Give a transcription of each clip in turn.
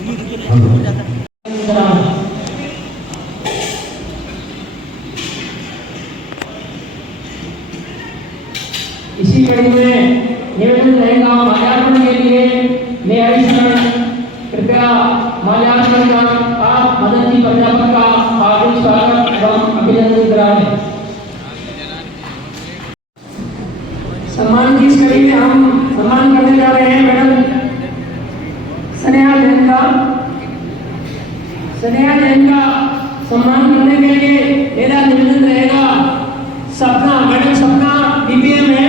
इसी कड़ी में निवेदन रहेगा माल्यार्पण के लिए कृपया माल्यार्पण कर आप मदन जी प्रजापति का हार्दिक स्वागत एवं अभिनंदन कराएं। सम्मान की इस कड़ी में हम सम्मान करने जा रहे हैं मैडम स्नेहा जैन का सम्मान करने के लिए मेरा निवेदन रहेगा सपना मैडम सपना बीपीएम है।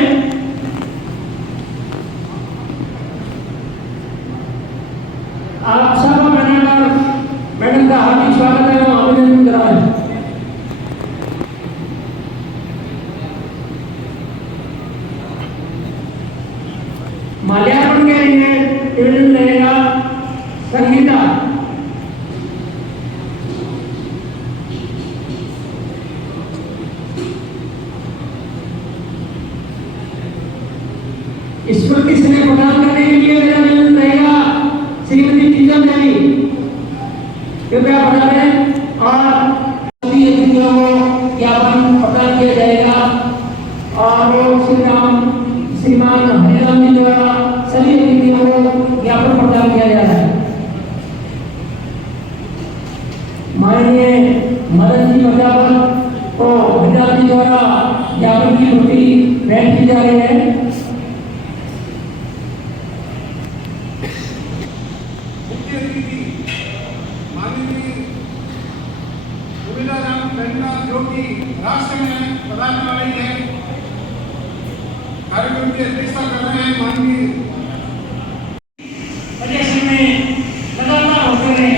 आप सब मैडम का हार्दिक स्वागत है एवं अभिनंदन कराएं। माल्यार्पण के लिए निवेदन रहेगा संगीता। स्मृति स्नेह प्रदान करने के लिए मेरा निवेदन रहेगा श्रीमती टीचर देवी, कृपया पधारें और सभी अतिथियों को ज्ञापन प्रदान किया जाएगा और श्रीमान हरिराम जी द्वारा सभी अतिथियों को ज्ञापन प्रदान किया जा रहा है। माननीय मदन जी प्रजापति को हरिराम जी द्वारा ज्ञापन की प्रति भेंट की जा रही है। जो कि राष्ट्र में प्रदान कर रही है, कार्यक्रम की अध्यक्षता कर रहे हैं माननीय प्रदेश में लगातार होते रहे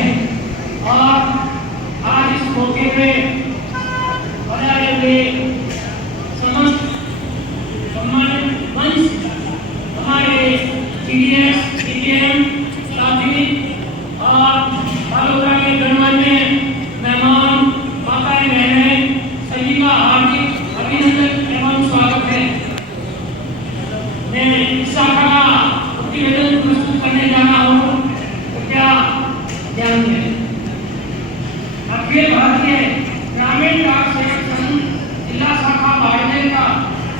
और आज इस मौके पे बनाए हुए समस्त सम्मानित मंच हमारे टीडीएस टीडीएम साथी और तालुका के गणमान्य मेहमान माताएं बहनें सभी का हार्दिक अभिनंदन एवं स्वागत है। मैं इस शाखा का प्रतिवेदन प्रस्तुत करने जा रहा हूँ, कृपया ध्यान दें। अखिल भारतीय ग्रामीण डाक सेवक संघ जिला शाखा बाड़मेर का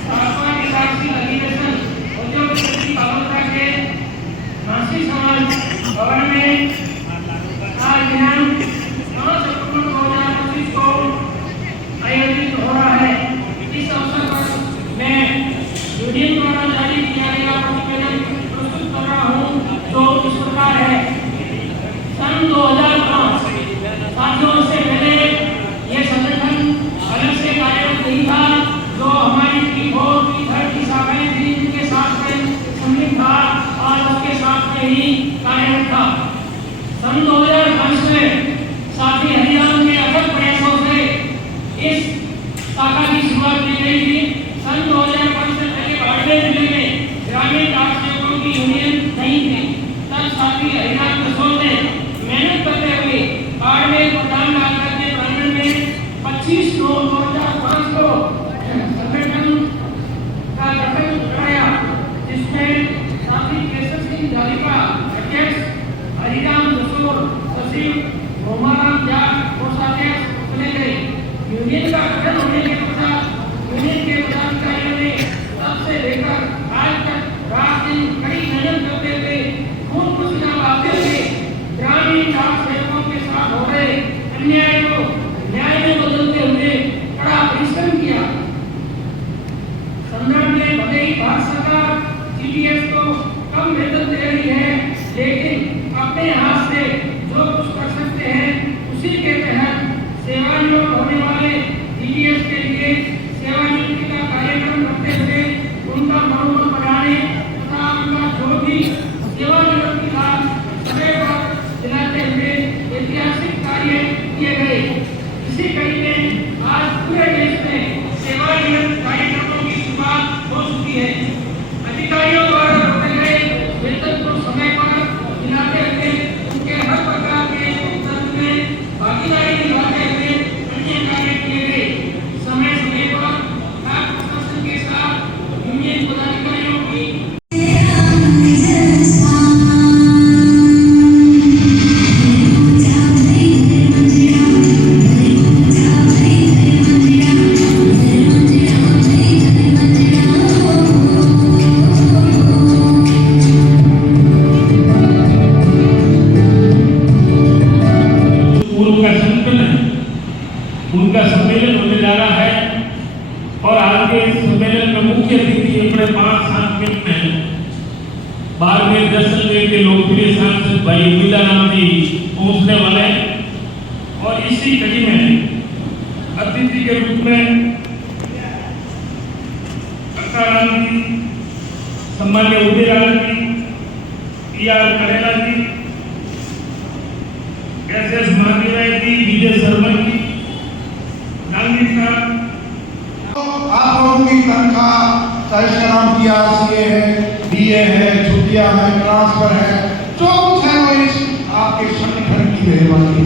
7वां वार्षिक अधिवेशन उद्योग शक्ति तालुका के मासी समाज भवन में आज दिनांक 5 अक्टूबर 2025 को आयोजित हो रहा है। इस अवसर पर मैं यूनियन द्वारा जारी किया गया प्रतिवेदन प्रस्तुत कर रहा हूँ, जो इस प्रकार है। सन 2005 साथियों से पहले यह संगठन अलग से कार्यरत नहीं था, जो हमारी की शाखाएं थी उनके साथ में सम्मिलित था और उसके साथ में ही कार्यरत था। सन 2005 में साथी हरियाणा के अथक प्रयासों से इस शाखा की शुरुआत की गई थी। सन 2005 से पहले बाड़मेर जिले में ग्रामीण डाक सेवकों की यूनियन नहीं थी। तब साथी हरियाणा किशोर ने मेहनत करते हुए बाड़मेर प्रधान डाकघर के प्रांगण में 25 नवंबर 2005 को संगठन का गठन कराया, जिसमें साथी केशव सिंह जालीपा अध्यक्ष, हरिराम किशोर सचिव, मोहम्मद जाट कोषाध्यक्ष चुने गए। यूनियन का गठन होने के पश्चात यूनियन के पदाधिकारियों ने तब से लेकर आज तक रात दिन कड़ी मेहनत करते हुए खूब पसीना बहाते हुए ग्रामीण डाक सेवकों के साथ हो रहे अन्याय को न्याय में बदलते हुए कड़ा परिश्रम किया। संदर्भ में भले ही भारत सरकार जीपीएस को कम वेतन दे रही है, लेकिन अपने हाथ से जो कुछ कर सकते हैं उसी के तहत सेवानिवृत्त होने वाले जीपीएस के लिए सेवानिवृत्ति का कार्यक्रम रखते हुए उनका मनोबल बढ़ाने तथा उनका जो भी सेवानिवृत्ति लाभ समय पर दिलाते हुए ऐतिहासिक कार्य किए गए। इसी कड़ी में आज पूरे देश में सेवानिवृत्त कार्यक्रमों की शुरुआत हो चुकी है। अधिकारियों द्वारा रोके गए वेतन को समय पर दिलाते हुए उनके हर प्रकार के मार्केट में बाड़मेर जैसलमेर के लोकप्रिय सांसद भाई उम्मीदाराम जी पहुंचने वाले और इसी कड़ी में अतिथि के रूप में अक्काराम जी, सम्मान्य उदयराज जी, PR करेला जी, SS महादेवाय जी, विजय शर्मा जी, गांधी साहब, आप लोगों की तनख्वाह सहस्राम की RCA है, DA है, छुट्टियां है, ट्रांसफर है, जो कुछ है वो इस आपके संगठन की मेहरबानी है।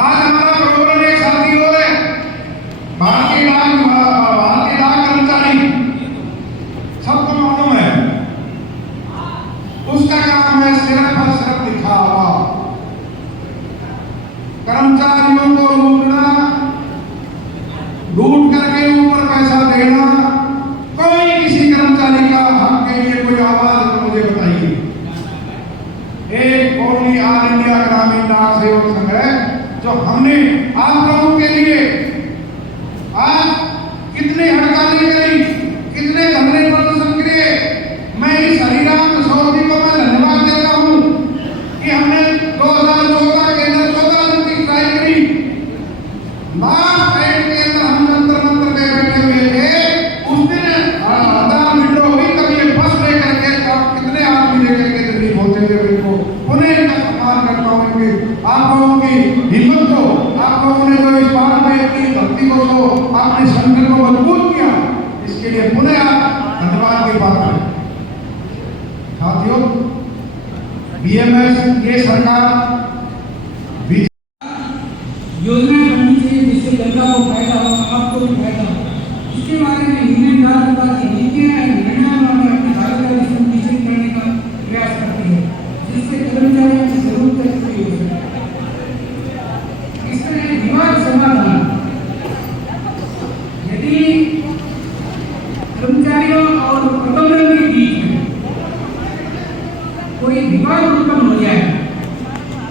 आज हमारा प्रोग्राम एक साथी हो रहे भारतीय डाक कर्मचारी सबको मालूम है, उसका काम है सिर्फ और सिर्फ दिखावा, कर्मचारियों को लूट करके ऊपर पैसा देना। कोई किसी कर्मचारी का हक के लिए कोई आवाज तो मुझे बताइए। एक ओनली ऑल इंडिया ग्रामीण डाक सेवक संघ है जो हमने आप लोगों के लिए आज कितने हड़तालें करी, कितने धरने प्रदर्शन किए। मैं इस हरिराम किशोर जी को मैं धन्यवाद देता हूँ कि हमने 2014 के अंदर 14 दिन की ट्राई करी। लास्ट टाइम के अंदर हम जंतर मंतर पे बैठे हुए थे, उस दिन आधा विंडो हुई, कभी ये बस लेकर के कितने आदमी लेकर के दिल्ली पहुंचे थे। उनको पुनः इनका सम्मान करता हूँ कि आप लोगों की हिम्मत को, आप लोगों ने जो इस बात में अपनी भक्ति को जो अपने संगठन को मजबूत किया, इसके लिए पुनः आप धन्यवाद के पात्र हैं। साथियों, BMS ये सरकार योजनाएं बननी चाहिए जिससे जनता को फायदा हो, आपको भी फायदा हो। इसके बारे में यूनियन राजनीति की नीतियां निर्णयों में अपनी भागीदारी सुनिश्चित करने का प्रयास करती है, जिससे कर्मचारियों की जरूरत पूरी हो सके। इसमें विवाद समाधान, यदि कर्मचारियों और प्रबंधन के बीच में कोई विवाद उत्पन्न हो जाए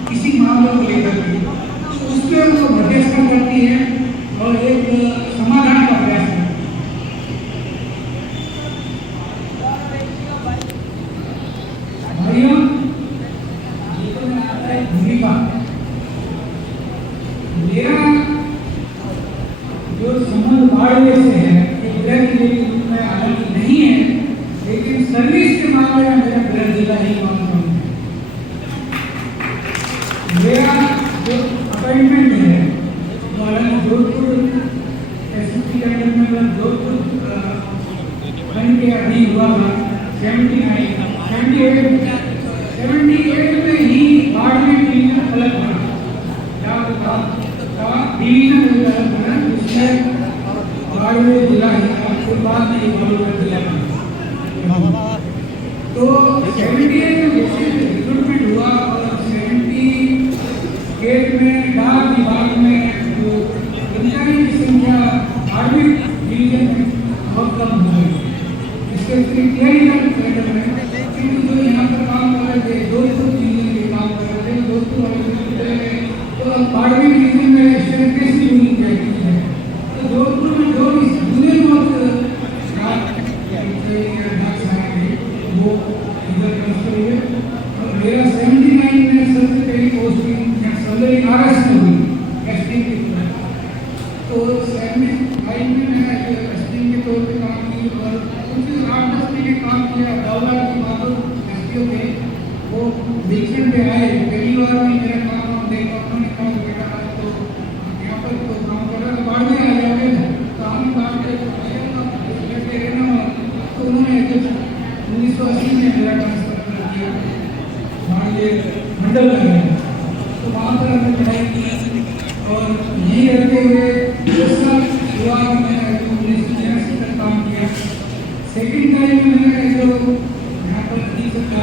किसी मामले को लेकर के, उसके वो मध्यस्थता करती है और एक समाधान का प्रयास करती है। भाइयों, ये तो मैं आता है भूमिका, मेरा जो संबंध बाड़मेर से है ये गृह जिले के रूप में हालांकि नहीं है, लेकिन सर्विस के मामले में मेरा गृह जिला ही मानता हूँ। मेरा जो अपॉइंटमेंट है जोधपुर SSP के अंदर में जोधपुर खंड के अधीन हुआ था 78 में ही बाड़मेर डिवीजन अलग बना, डिवीजन अलग बना, जिसमें बाड़मेर जिला है, फिर बाद में बाड़मेर जिला बना। तो 78 में जैसे रिक्रूटमेंट हुआ और 78 में डाक विभाग में जो कर्मचारियों की संख्या बाड़मेर डिवीजन में बहुत कम हो गई। इसके क्लियरिकल सेक्टर में क्योंकि जो यहाँ पर काम कर रहे थे, जोधपुर डिवीजन के काम कर रहे थे, जोधपुर वाले तो बाड़मेर डिवीजन में स्टेटस यूनियन कहती है। तो जोधपुर में जो भी जूनियर वो इधर ट्रांसफर हुए और मेरा 79 में सबसे पहली पोस्टिंग सदर RS में हुई एसटी की तरफ। तो 75 में मैंने एसटी के तौर पे काम किया और कुछ 8-10 महीने काम किया। दौरा की बातों एसटीओ थे, वो देखने पे आए, पहली बार में मेरा काम देखा, उन्होंने कहा बेटा तो यहाँ पर तो काम कर रहा है, बाद में आ जाओगे तो हम काम करते रहना। तो उन्होंने 1980 में मेरा ट्रांसफर कर दिया मंडल में, तो वहाँ पर हमने पढ़ाई की और यहीं रहते हुए 10 साल शुरुआत में 1986 तक काम किया। सेकेंड टाइम में मैंने जो यहाँ पर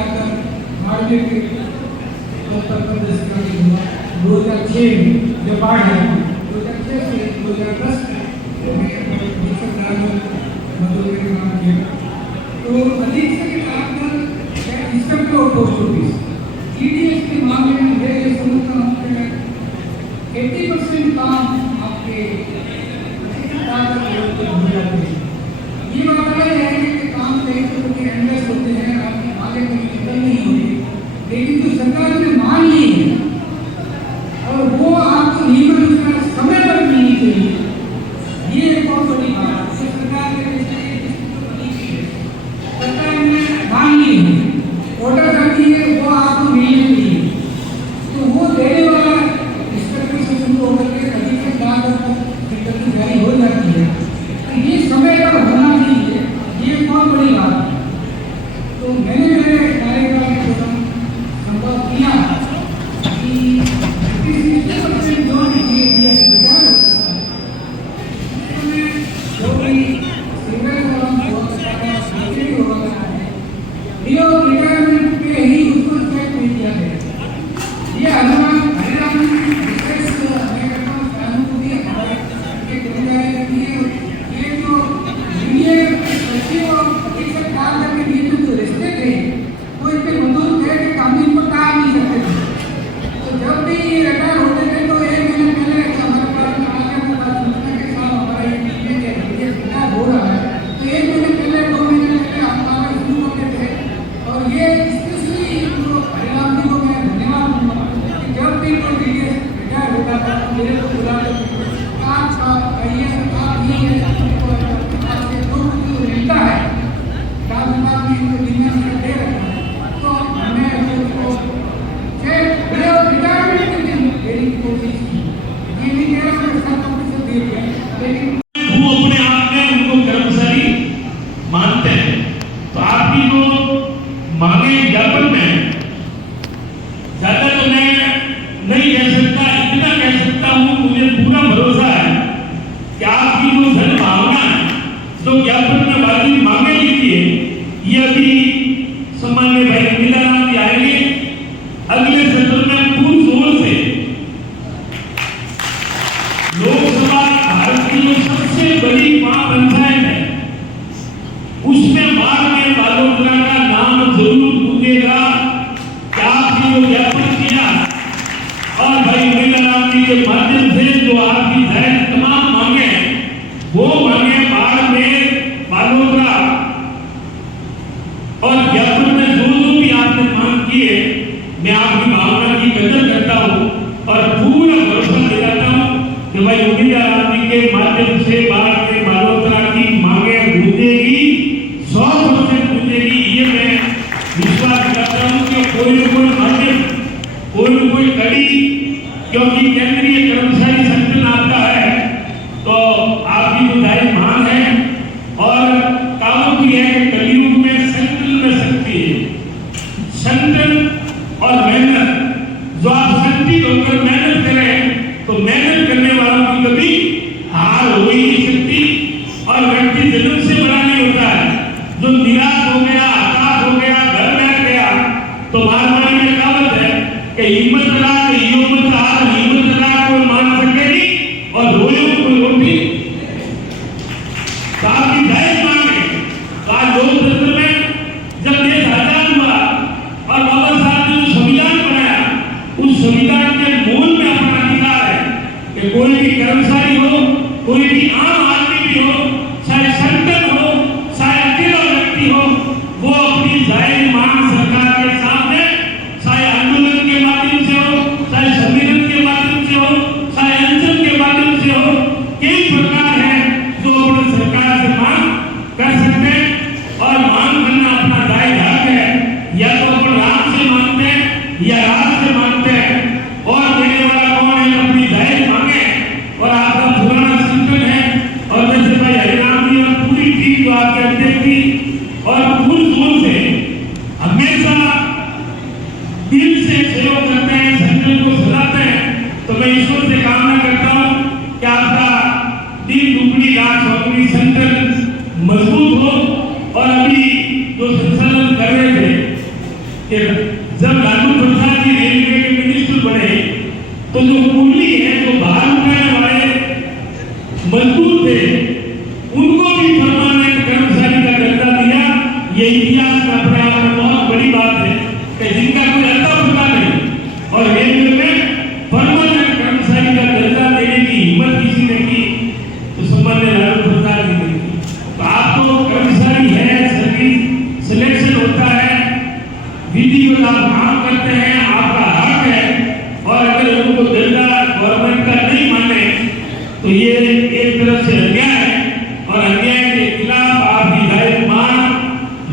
आकर बाड़मेर के उत्तर प्रदेश का हुआ 2006 में जब बाढ़ आई, 2006 से 2010 में काम किया। तो अधिक से आकर inspector of post office TDS के मामले में मैं ये समझता हूँ कि 80% काम आपके हो जाते हैं। मैंने मेरे कार्यकाल के दौरान संभव किया कि 30% जो दिया सरकार जो भी सिविल रिटायरमेंट पे ही उसको चेक नहीं किया गया। ये अनुमान हरियाणा में विशेष मैं कहता हूँ कानून को भी हमारे ये जो प्रतिशत काम करने के लिए जो रिश्ते थे वो इतने मजदूर थे कि कानून पर काम नहीं करते थे। तो जब भी रिटायर होते थे तो एक महीने पहले हमारे पास सूचना के साथ हमारा ये रिटायर हो रहा है तो एक महीने पहले 2 महीने पहले हमारा शुरू होते थे। और ये स्पेशली जो हरिराम जी को मैं धन्यवाद दूंगा कि जब भी कोई डीडीएस रिटायर होता था तो मेरे को बुलाते थे आप आइए आप ही आपसे जो मिलता है राजस्थान में इनको दुनिया में दे रखा है तो हमें उसको रिटायरमेंट के दिन देने की कोशिश की। ये नहीं कह रहा मैं सब कुछ दे दिया लेकिन वो अपने आप में उनको कर्मचारी मानते हैं। तो आपकी जो मांगे ज्ञापन में ज्यादा तो मैं नहीं कह सकता, इतना कह सकता हूँ मुझे पूरा भरोसा है कि आपकी जो धन भावना है जो ज्ञापन में वाजिब मांगे लिखी है ये अभी सम्मान्य भाई मीराराम जी आएंगे अगले सत्र में पूर्ण जोर से लोकसभा भारत की जो सबसे बड़ी 5 पंचायत है उसमें बाड़मेर बालोतरा का नाम जरूर गूंजेगा कि आपने जो ज्ञापन किया और भाई मीराराम जी के माध्यम से जो आपकी जायज तमाम मांगे वो मांगे बाड़मेर बालोतरा और ज्ञापन में जो भी आपने मांग किए मैं आपकी भावना की कदर करता हूँ और पूरा भरोसा दिलाता हूँ कि भाई मीराराम जी के माध्यम से बाड़मेर बालोतरा की मांगे गूंजेगी 100% गूंजेगी। ये मैं विश्वास करता हूँ कि कोई न कोई माध्यम कोई न कोई कड़ी क्योंकि केंद्रीय कर्मचारी संगठन आता है तो आपकी जो जायज मांग है और कामों की है कि कलयुग में संगठन में शक्ति है। संगठन और मेहनत जो आप शक्ति होकर मेहनत करें तो मेहनत करने वालों की कभी हार हो ही नहीं सकती और व्यक्ति जन्म से बड़ा नहीं होता है। जो निराश हो गया हताश हो गया घर बैठ गया तो महात्मा में कहावत है कि हिम्मत लगा हिम्मत हार हिम्मत लगा कोई मान सके नहीं और रोए कोई रोटी काफी जायज मांगे। आज लोकतंत्र में जब देश आजाद हुआ और बाबा साहब ने जो संविधान बनाया उस संविधान के मूल में अपना अधिकार है कि कोई भी कर्मचारी हो कोई भी आम आदमी भी हो चाहे संगठन हो चाहे अकेला व्यक्ति हो वो अपनी जायज मांग सरकार के सामने चाहे आंदोलन के माध्यम से हो चाहे सम्मेलन के माध्यम से हो चाहे अनशन के माध्यम से हो कई प्रकार है जो अपने सरकार से मांग कर सकते हैं और मांग करना अपना जायज हक है। या तो अपन राम से मांगते हैं या राज से मांगते हैं और देने वाला कौन है अपनी जायज मांगे और आपका पुराना संगठन है और जैसे भाई हरिराम जी और पूरी टीम जो आपके अध्यक्ष थी और पूर्ण जोर से हमेशा दिल से सहयोग करते हैं संगठन को सलाहते हैं। तो मैं ईश्वर से कामना करता हूँ कि आपका दिन दुगनी रात चौगुनी संगठन मजबूत हो। और अभी जो संचालन कर रहे थे कि जब लालू प्रसाद जी रेलवे के मिनिस्टर बने तो जो कुंडली है जो बाहर उठाने वाले मजदूर थे उनको भी परमानेंट कर्मचारी का दर्जा दिया। ये इतिहास में अपने आप में बहुत बड़ी बात है कि जिनका कोई अता पता नहीं और रेलवे में परमानेंट कर्मचारी का दर्जा देने की हिम्मत किसी ने की तो सम्मान्य लालू प्रसाद जी ने की। तो आपको कर्मचारी है सर्विस सिलेक्शन होता है विधिवत आप काम करते हैं आपका हक है और अगर उनको दर्जा गवर्नमेंट का नहीं माने तो ये एक तरफ से अन्याय है और अन्याय के खिलाफ आपकी जायज मांग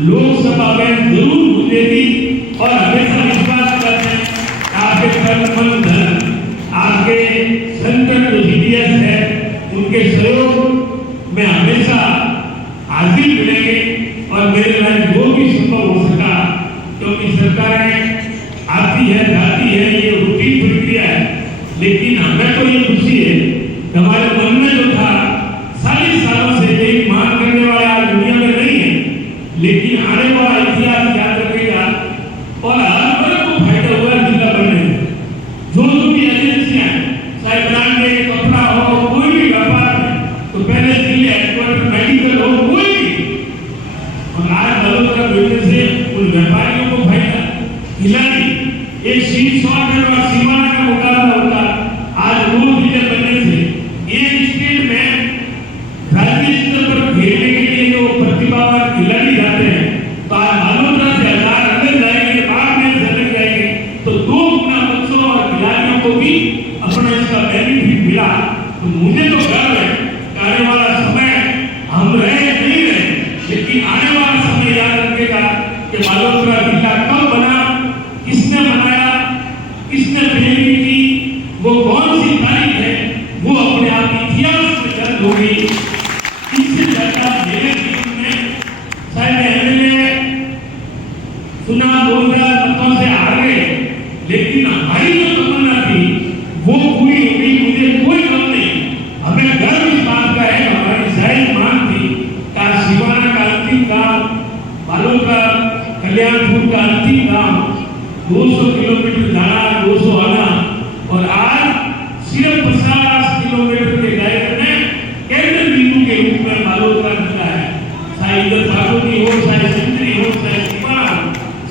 लोकसभा में जरूर गूंजेगी। और हमेशा विश्वास करते हैं आपके कर्मबल धन आपके संगठन जो डीडीएस है उनके सहयोग में हमेशा हाजिर मिलेंगे और मेरे लिए जो भी संभव हो सका सरकारें आती है जाती है, ये रूटीन प्रक्रिया है। लेकिन हमें तो ये खुशी है कि हमारे मन में जो था 40 सालों से एक मांग करने वाले आज दुनिया में नहीं है, लेकिन आने वाला इतिहास याद रखेगा और हर वर्ग को फायदा हुआ जिला बनने में। जो भी एजेंसियां चाहे ब्रांडेड कपड़ा हो, कोई भी व्यापार में, तो पहले जिले हेडक्वार्टर मेडिकल हो, कोई भी, और आज बलोत्रा बेटे से उन व्यापारियों को फायदा। खिलाड़ी एक शीट 100 और सीमाना का मुकाबला होता, आज 2 जिले बनने से एक स्टेट में राज्य स्तर पर खेलने के लिए जो प्रतिभावान खिलाड़ी जाते हैं, तो आज बलोत्रा से 1000 अंदर जाएंगे, बाद में चले जाएंगे, तो 2 गुना बच्चों और खिलाड़ियों को भी अपना इसका बेनिफिट मिला। तो मुझे तो गर्व है कि आने वाला समय हम रहे नहीं रहे, लेकिन आने वाला समय याद रखेगा कि बलोत्रा जिला कब बना, किसने बनाया, किसने प्रेरणा की, वो कौन सी तारीख है, वो अपने आप इतिहास में दर्ज होगी। इससे ज्यादा मेरे जीवन में शायद एमएलए चुनाव 2000 मतों से हार गए, लेकिन हमारी जो तमन्ना थी वो पूरी हो गई। मुझे कोई गम नहीं, हमें गर्व इस बात का है, हमारी जायज मांग थी कि शिवाना का अंतिम काम, बलोत्रा कल्याणपुर का अंतिम काम 200 किलोमीटर जाना, 200 आना, और आज सिर्फ 50 किलोमीटर के दायरे में केंद्र बिंदु के रूप में बलोत्रा जिला है। चाहे इधर बागोती हो, चाहे सिंदरी हो, चाहे सीमाना हो,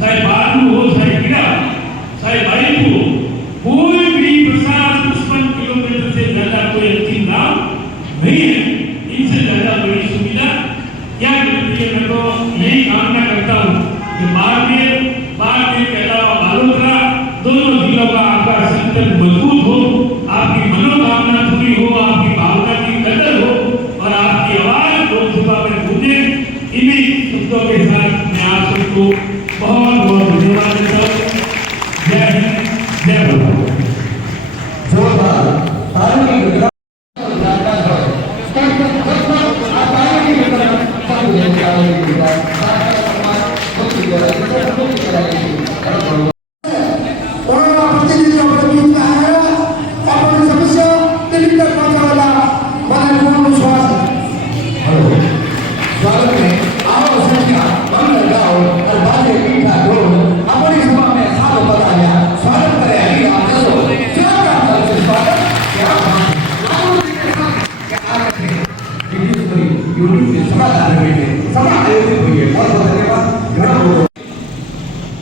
चाहे बालू हो, चाहे गिरा, चाहे बाईपुर हो, कोई भी 50-55 किलोमीटर से ज्यादा कोई अंतिम गांव नहीं है। इनसे ज्यादा बड़ी सुविधा क्या मिलती है? मैं तो यही कामना करता हूँ कि बाड़मेर के अलावा बलोत्रा दोनों जिलों का आपका संकल्प मजबूत हो, आपकी मनोकामना पूरी हो, आपकी भावना की कदर हो, और आपकी आवाज लोकसभा में गूंजे। इन्हीं शब्दों के साथ मैं आप सबको बहुत बहुत धन्यवाद देता हूँ। जय हिंद, जय भारत।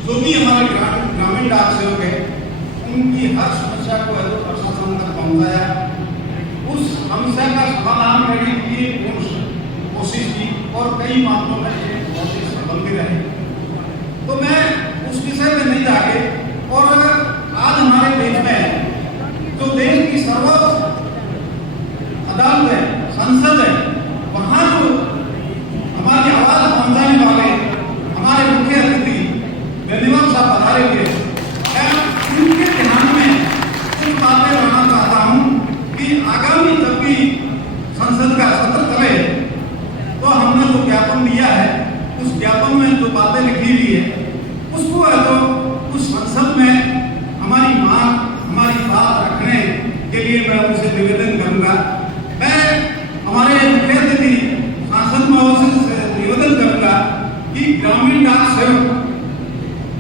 जो भी हमारे ग्रामीण डाक सेवक है, उनकी हर समस्या को प्रशासन तक पहुंचाया, उस समस्या का समाधान करने के लिए कोशिश की, और कई मामलों में ये बहुत ही सफल भी रहे। तो मैं उस विषय में नहीं जाके, और अगर आज हमारे देश में जो देश की सर्वोच्च अदालत है, संसद है, वहाँ जो हमारी आवाज पहुंचाने वाले हमारे मुख्य अतिथि बेनीवाल साहब पधारे हुए, मैं उनके ध्यान में कुछ बातें लाना चाहता हूँ कि आगामी जब भी संसद का सत्र चले, तो हमने जो ज्ञापन दिया है, उस ज्ञापन में जो बातें लिखी हुई है, उसको है तो उस संसद में हमारी मांग, हमारी बात रखने के लिए मैं उनसे निवेदन करूंगा। मैं हमारे मुख्य अतिथि सांसद महोदय से निवेदन करूंगा कि ग्रामीण डाक सेवक,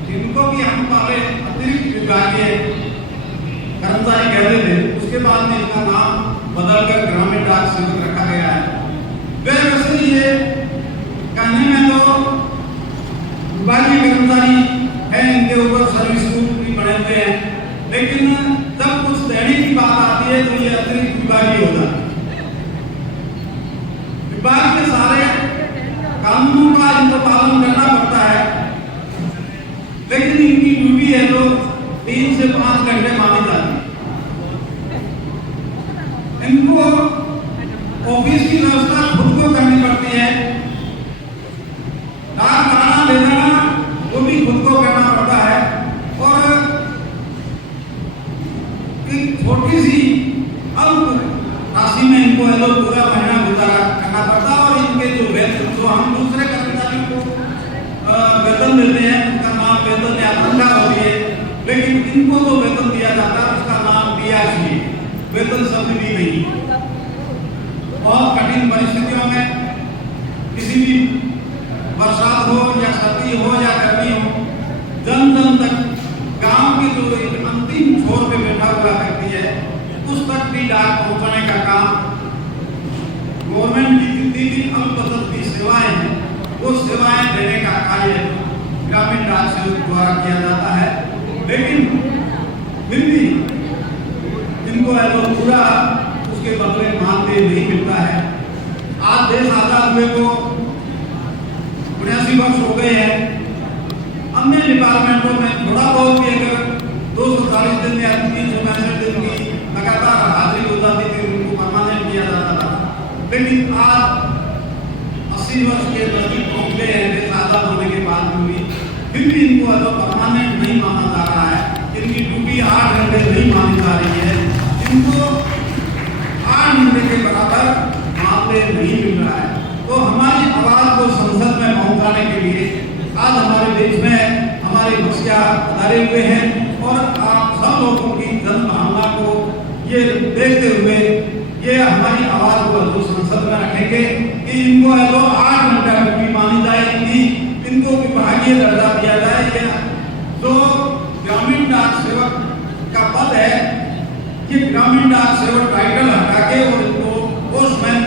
जिनको भी हम पहले अतिरिक्त विभागीय कर्मचारी कहते थे, उसके बाद में इनका नाम बदलकर ग्रामीण डाक सेवक रखा गया है। वे वैसे ये कहने में तो विभागीय कर्मचारी है, इनके ऊपर सर्विस रूट भी बने हुए हैं, लेकिन जब कुछ देने की बात आती है तो ये अतिरिक्त विभागीय होता है। विभाग के सारे कानूनों का इनको पालन करना पड़ता है, लेकिन इनकी ड्यूटी है तो 3 से 5 घंटे मानी जाती है। इनको ऑफिस की व्यवस्था खुद को करनी पड़ती है, डाक आना ले जाना वो भी खुद को करना पड़ता है, और एक छोटी सी अल्प राशि में इनको है तो पूरा महीना गुजारा करना पड़ता है। और इनके जो वेतन, जो हम दूसरे कर्मचारियों को वेतन देते हैं, उनका नाम वेतन या तनख्वाह लेकिन इनको जो वेतन दिया जाता है उसका नाम DRC, वेतन सब्सिडी नहीं। बहुत कठिन परिस्थितियों में, किसी भी बरसात हो या सर्दी हो या गर्मी हो, जन जन तक, गांव के जो एक अंतिम छोर पे बैठा हुआ व्यक्ति है उस तक भी डाक पहुंचाने का काम गवर्नमेंट की जितनी भी अल्पसंख्यक की सेवाएं हैं वो सेवाएं देने का कार्य ग्रामीण डाक सेवक द्वारा किया जाता है। लेकिन फिर भी इनको है तो पूरा उसके बदले मानदेय नहीं मिलता है। आज देश आजाद हुए को 82 वर्ष हो गए हैं। अन्य डिपार्टमेंटों में थोड़ा बहुत भी अगर 240 दिन या 365 दिन की लगातार हाजिरी हो जाती थी उनको परमानेंट किया जाता था। लेकिन आज 80 वर्ष के नजदीक पहुंच गए हैं देश आजाद होने के बाद भी, फिर भी इनको तो परमानेंट नहीं माना जा रहा है। इनकी ड्यूटी 8 घंटे नहीं मानी जा रही है। इनको 8 घंटे के बराबर मानदेय नहीं मिल रहा है। तो हमारी आवाज को संसद में पहुंचाने के लिए आज हमारे देश में हमारे मुखिया पधारे हुए हैं और आप सब लोगों की जन भावना को ये देखते हुए ये हमारी आवाज को जो संसद में रखेंगे कि इनको है तो 8 घंटा ड्यूटी मानी जाएगी, इनको विभागीय दर्जा दिया जाए। जो ग्रामीण डाक सेवक का पद है ये ग्रामीण डाक सेवक टाइटल हटा के और इनको पोस्टमैन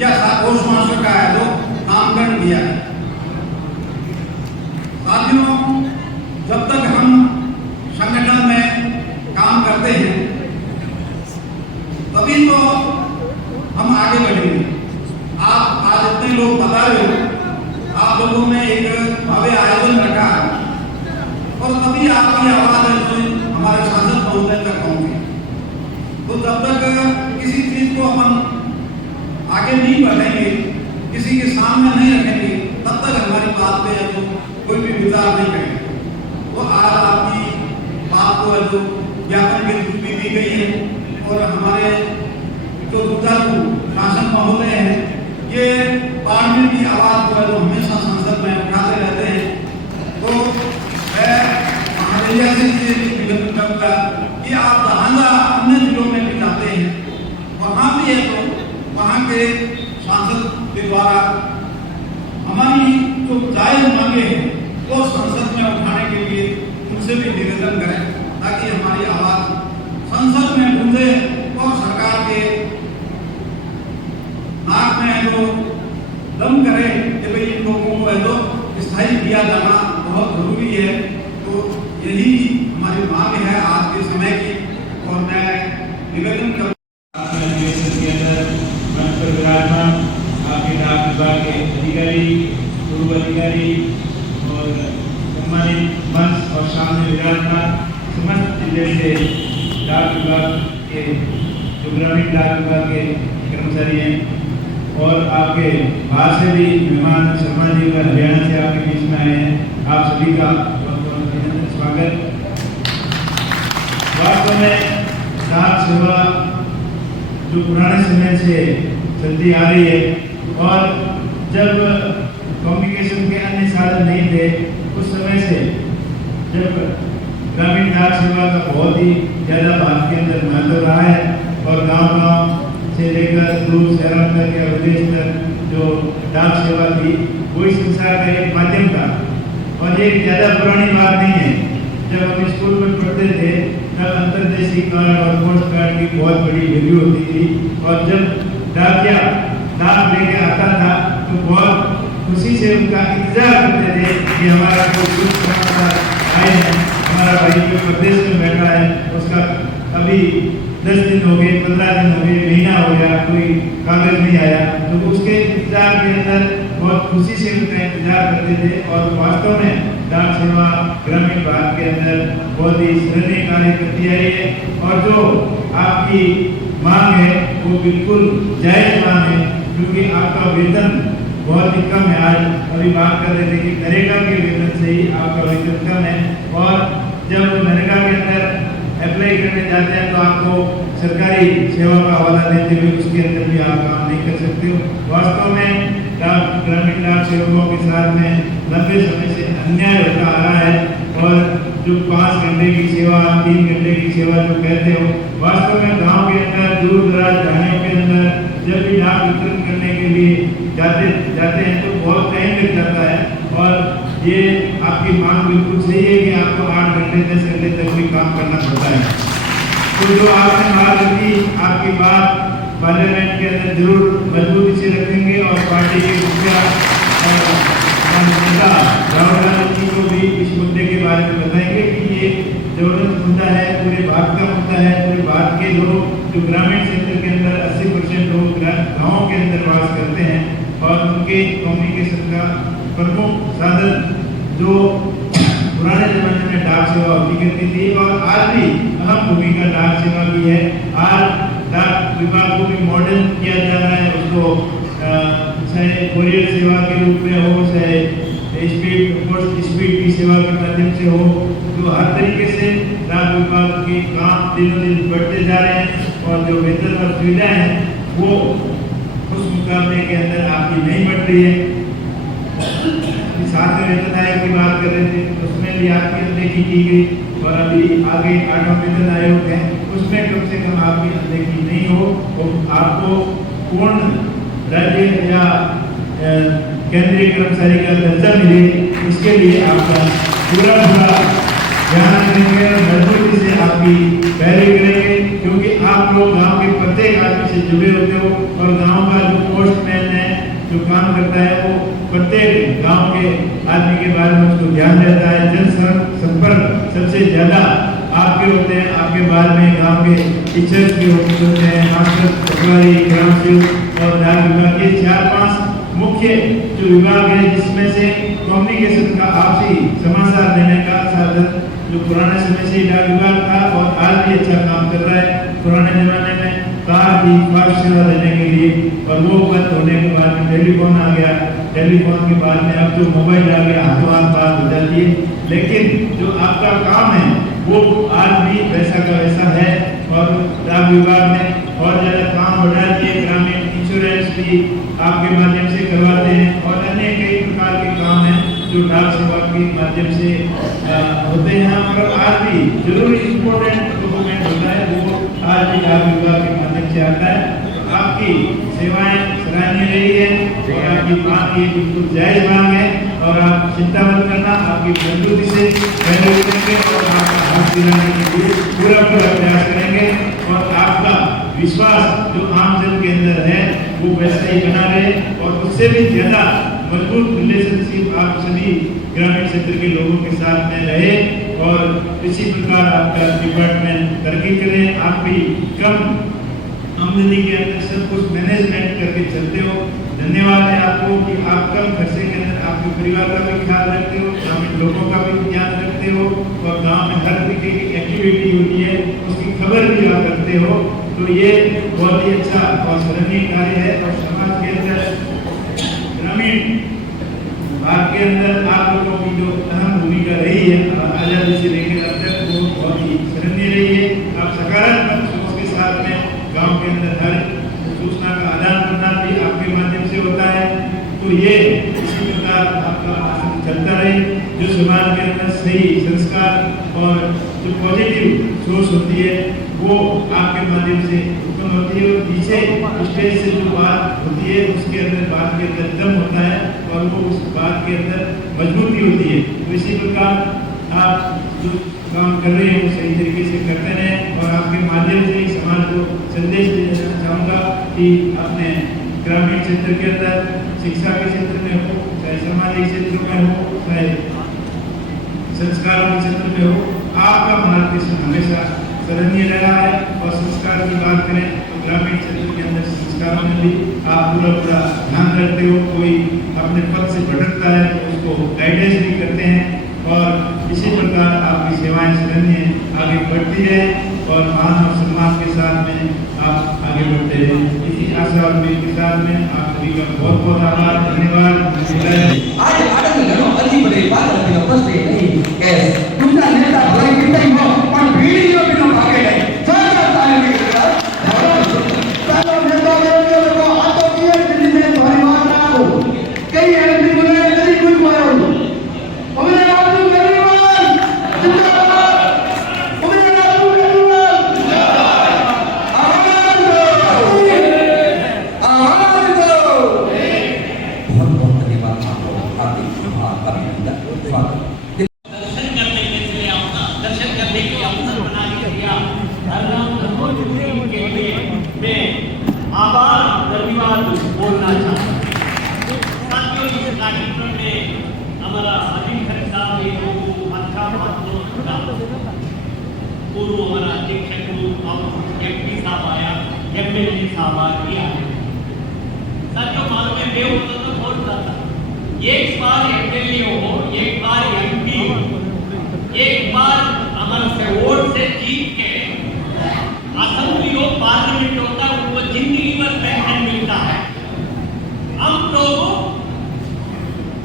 या पोस्ट मास्टर का है जो नामकरण दिया है। साथियों, जब तक हम संगठन में काम करते हैं तभी तो हम आगे बढ़ेंगे। आप आज इतने लोग बता रहे हो, आप लोगों ने एक भव्य आयोजन रखा और तभी आपकी आवाज है जो हमारे सांसद महोदय तक पहुंची। तो जब तक किसी चीज को अपन आगे नहीं बढ़ेंगे, किसी के सामने नहीं रखेंगे, तब तक हमारी बात पे है जो कोई भी विचार नहीं करेंगे। तो आज आपकी बात को है जो ज्ञापन की छुट्टी दी गई है और हमारे जो दुर्गापुर शासन महोदय हैं ये पार्लियामेंट की आवाज को है जो हमेशा संसद में उठाते रहते हैं। तो मैं महाराजा से ये निवेदन करूंगा कि आप जहाँ अन्य जिलों में भी जाते हैं वहाँ भी है तो वहाँ के सांसद के द्वारा हमारी जो जायज मांगे हैं वो संसद में उठाने के लिए उनसे भी निवेदन करें ताकि हमारी आवाज संसद में गूंजे और सरकार के नाक में है जो दम करे कि भाई इन लोगों को है जो स्थायी किया जाना बहुत जरूरी है। तो यही हमारी मांग है आज के समय की और मैं निवेदन करूँ विराजमान आपके डाक विभाग के अधिकारी, पूर्व अधिकारी और सम्मानित मंच और सामने विराजमान समस्त जिले से डाक विभाग के जो ग्रामीण डाक विभाग के कर्मचारी हैं और आपके बाहर से भी मेहमान शर्मा जी का हरियाणा से आपके बीच में आए हैं, आप सभी का बहुत बहुत स्वागत। वास्तव में डाक सेवा जो पुराने समय से चलती आ रही है और जब कम्युनिकेशन के अन्य साधन नहीं थे उस समय से जब ग्रामीण डाक सेवा का बहुत ही ज़्यादा भारत के अंदर महत्व रहा है और गांव-गांव से लेकर दूर शहरों तक या विदेश तक जो डाक सेवा थी वो इस संसार का एक माध्यम था। और ये ज़्यादा पुरानी बात नहीं है। जब हम स्कूल में पढ़ते थे तब अंतर्देशीय कार्ड और पोस्ट कार्ड की बहुत बड़ी वैल्यू होती थी और जब डाकिया डाक लेके आता था तो बहुत खुशी से उनका इंतजार करते थे कि हमारा कोई दुख समाचार आए हैं, हमारा भाई जो प्रदेश में बैठा है उसका अभी 10 दिन हो गए, 15 दिन हो गए, महीना हो गया, कोई कागज नहीं आया। तो उसके इंतजार के अंदर बहुत खुशी से उनका इंतजार करते थे और वास्तव में डाक सेवा ग्रामीण भारत के अंदर बहुत ही सराहनीय कार्य करती आई है और जो आपकी मांग है वो बिल्कुल जायज मांग है क्योंकि आपका वेतन बहुत ही कम है। आज अभी बात कर रहे थे कि नरेगा के वेतन से ही आपका वेतन कम है और जब नरेगा के अंदर अप्लाई करने जाते हैं तो आपको सरकारी सेवा का हवाला देते हुए उसके अंदर भी आप काम नहीं कर सकते हो। वास्तव में ग्रामीण डाक सेवकों के साथ में लंबे समय से अन्याय होता आ रहा है और जो 5 घंटे की सेवा, 3 घंटे की सेवा जो कहते हो, वास्तव में गांव के अंदर दूर दराज जाने के अंदर जब भी डाक वितरण करने के लिए जाते हैं तो बहुत टाइम लग जाता है। और ये आपकी मांग बिल्कुल सही है कि आपको 8 घंटे 10 घंटे तक भी काम करना पड़ता है। तो जो आपने बात रखी, आपकी बात पार्लियामेंट के अंदर जरूर मजबूती से रखेंगे और पार्टी के मुखिया नेता राहुल गांधी जी को भी इस मुद्दे के बारे में बताएंगे कि ये जबरदस्त मुद्दा है, पूरे भारत का मुद्दा है। पूरे भारत के लोग जो ग्रामीण क्षेत्र के अंदर 80% लोग गाँव के अंदर वास करते हैं और उनके कम्युनिकेशन का प्रमुख साधन जो पुराने जमाने में डाक सेवा होती करती थी और आज भी अहम भूमिका डाक सेवा की है। आज डाक विभाग को भी मॉडर्न किया जा रहा है, उसको चाहे कोरियर सेवा के रूप में हो, चाहे स्पीड की सेवा के माध्यम से हो, तो हर तरीके से डाक विभाग के काम दिनों दिन बढ़ते जा रहे हैं और जो वेतन और सुविधाएं हैं वो उस मुकाबले के अंदर आपकी नहीं बढ़ रही है। साथ में वेतन आयोग की बात कर रहे थे, उसमें भी आपकी अनदेखी की गई और अभी आगे 8वां वेतन आयोग है, उसमें कम से कम आपकी अनदेखी नहीं हो और आपको पूर्ण राज्य या केंद्रीय कर्मचारी का दर्जा मिले, इसके लिए आपका पूरा ध्यान रखेंगे और मजबूती से आपकी पैरवी करेंगे, क्योंकि आप लोग गांव के प्रत्येक आदमी से जुड़े होते हो और गांव का जो पोस्टमैन है जो काम करता है वो प्रत्येक गांव के आदमी के बारे में उसको ध्यान रहता है। जन संपर्क सबसे ज्यादा आपके होते हैं, आपके बाद में गांव के टीचर्स के होते हैं, मास्टर, पटवारी, ग्राम सेवक और डाक विभाग, ये 4-5 मुख्य जो विभाग है जिसमें से कम्युनिकेशन का आपसी समाचार देने का साधन जो पुराने समय से डाक विभाग था और आज भी अच्छा काम कर रहा है। पुराने जमाने में तार थी फास्ट सेवा देने के लिए और वो बंद होने के बाद में टेलीफोन आ गया, टेलीफोन के बाद में अब जो मोबाइल आ गया, हाथों हाथ बात हो जाती है, लेकिन जो आपका काम है वो आज भी वैसा का वैसा है और डाक विभाग ने और ज़्यादा काम बढ़ा दिए। ग्रामीण इंश्योरेंस भी आपके माध्यम से करवाते हैं और अन्य कई प्रकार के काम हैं जो डाक सेवा के माध्यम से होते हैं। और आज भी जरूरी इम्पोर्टेंट डॉक्यूमेंट होता है वो आज भी डाक विभाग के माध्यम से आता है। आपकी सेवाएं सराहनीय रही है और आपकी बात ये बिल्कुल जायज मांग है और आप चिंता मत करना, आपकी मजबूती से पहले करेंगे और आपका हाथ दिलाने के लिए पूरा प्रयास करेंगे और आपका विश्वास जो आम जन के अंदर है वो वैसा ही बना रहे और उससे भी ज्यादा मजबूत रिलेशनशिप आप सभी ग्रामीण क्षेत्र के लोगों के साथ में रहे और इसी प्रकार आपका डिपार्टमेंट तरक्की करे। आप भी कम आमदनी के अंदर सब कुछ मैनेजमेंट करके चलते हो। धन्यवाद है आपको कि आप कम खर्चे के अंदर आपके परिवार का भी ख्याल रखते हो, ग्रामीण लोगों का भी ध्यान रखते हो और गांव में हर तरीके की एक्टिविटी होती है उसकी खबर भी आप रखते हो। तो ये बहुत ही अच्छा और सराहनीय कार्य है और समाज के अंदर ग्रामीण भारत के अंदर आप लोगों की जो अहम भूमिका रही है आजादी से लेकर अब तक वो बहुत ही सराहनीय रही है। आप सकारात्मक सोच के साथ में गांव के अंदर हर सूचना का आदान प्रदान भी आपके माध्यम से होता है। तो ये इसी प्रकार आपका चलता रहे, जो समाज के अंदर सही संस्कार और जो पॉजिटिव सोच होती है वो आपके माध्यम से उत्पन्न होती है और पीछे स्टेज से जो बात होती है उसके अंदर बात के अंदर दम होता है और वो उस बात के अंदर मजबूती होती है। तो इसी प्रकार आप जो काम कर रहे हैं वो सही तरीके से करते रहें और आपके माध्यम से समाज को संदेश देना चाहूँगा कि अपने ग्रामीण क्षेत्र के अंदर शिक्षा के क्षेत्र में हो, चाहे सामाजिक क्षेत्र में हो, चाहे संस्कार के क्षेत्र में हो, आपका मार्गदर्शन हमेशा सराहनीय रहा है। और संस्कार की बात करें तो ग्रामीण क्षेत्र के अंदर संस्कारों में भी आप पूरा ध्यान रखते हो। कोई अपने पद से भटकता है तो उसको गाइडेंस भी करते हैं और इसी प्रकार आपकी सेवाएं सराहनीय आगे बढ़ती है और मान और सम्मान के साथ में आप आगे बढ़ते हैं। इसी आशा और उम्मीद के साथ में आप सभी का बहुत बहुत आभार, धन्यवाद। आज आनंद अति बड़े बात है उपस्थित नहीं कैस तुमचा नेता भले कितनी हो पण भीड़ियों बिना भागे नहीं सदा ताले में चालो नेता को हाथों की जिंदगी में तुम्हारी बात ना हो कई एमपी बुलाए कई कोई बोला हमने आप जो गरीब जिंदाबाद पूर्व हमारा अध्यक्ष एमपी साहब आया, एमएलए साहब आया। साथियों मालूम है मैं होता तो बहुत ज्यादा, एक बार एमएलए हो, एक बार एमपी हो, एक बार हमारे से वोट से जीत के असेंबली हो, पार्लियामेंट होता है, उनको जिंदगी भर पेंशन मिलता है। हम लोग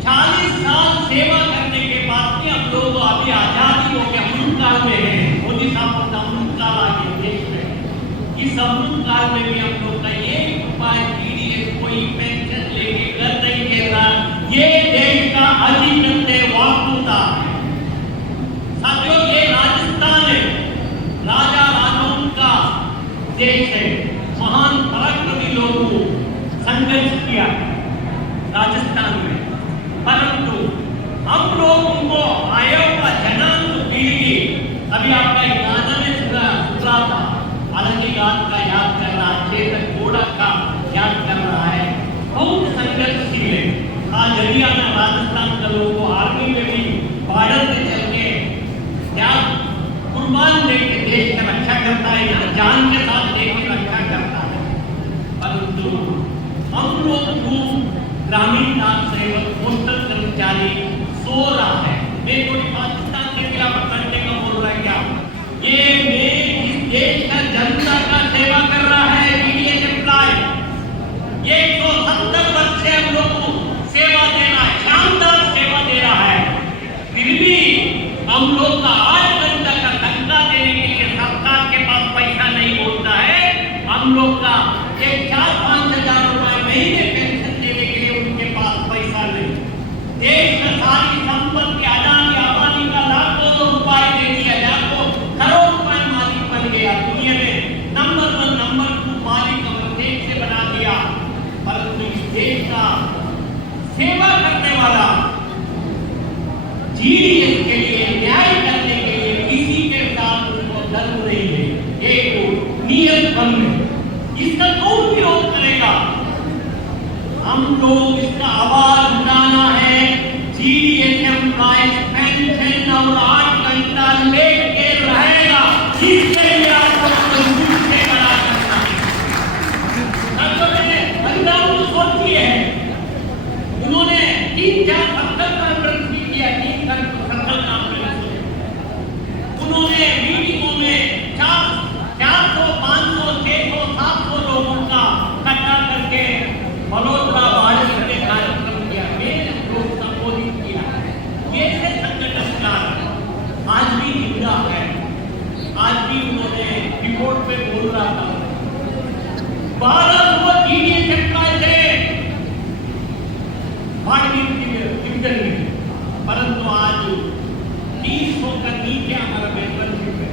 40 साल सेवा करने के बाद में हम लोग अभी आजादी हो गया, अमृत काल में है। मोदी साहब को अमृत काल आ गया देश में। इस अमृत काल में भी हम लोग का एक उपाय पीडीएस कोई पेंशन लेके घर नहीं दे रहा, ये देश का अधिकृत वास्तुता है। साथियों ये राजस्थान है, राजा राजों का देश है। महान पराक्रमी लोगों संघर्ष किया राजस्थान में, परंतु हम लोग उनको आयोग का जनांग पीढ़ी अभी आपका गाना में सुना था, अलग का याद कर रहा है, चेतन घोड़ा का याद कर रहा है। बहुत संघर्षशील है। आज हरियाणा राजस्थान के लोगों को आर्मी में भी बॉर्डर पे चल के त्याग कुर्बान देके देश की रक्षा करता है, यहाँ जान के साथ देश की रक्षा करता है। परंतु हम लोग ग्रामीण डाक सेवक, पोस्टल कर्मचारी सो रहा है। मैं थोड़ी पाकिस्तान के खिलाफ करने का बोल रहा है क्या? ये मैं इस देश का जनता का सेवा कर रहा है, पीडीएस एम्प्लॉय। 170 वर्ष से हम लोग को सेवा दे रहा है, शानदार सेवा दे रहा है। फिर भी हम लोग का 8 घंटा का धक्का देने के लिए सरकार के पास पैसा नहीं होता है। हम लोग का 4-5 हजार रुपए महीने पेंशन देने के लिए उनके पास पैसा नहीं। देश का सारी संपत्ति अडानी अंबानी का लाखों रुपए दे दिया, लाखों करोड़ रुपए मालिक बन गया, दुनिया में नंबर 1 नंबर 2 मालिक और देश से बना दिया। परंतु इस देश का सेवा करने वाला जीडीएस के लिए, न्याय करने के लिए किसी के साथ उनको धर्म नहीं है। एक नियत बन है, इसका कौन विरोध करेगा? हम लोग इसका आवाज उठाना है। जीडीएस एम्प्लॉयज पेंशन और 8 घंटा लेके रहेगा, इसके लिए आपको मजबूर से करा करना है। परिणाम तो सोचिए, उन्होंने 3-4 सर्कल कॉन्फ्रेंस भी किया, 3 सर्कल कॉन्फ्रेंस। उन्होंने मीटिंगों में 400, 500, 600, 700 लोगों का इकट्ठा करके बड़ौदा वार्ड में कार्यक्रम किया, मेरे लोग संबोधित किया। ये संगठनकार आज भी जिंदा है, आज भी उन्होंने रिपोर्ट पे बोल रहा था 1200 जीडीएस एम्प्लॉय थे डिवीजन में, परंतु आज 300 का नीचे हमारा मेंबरशिप है।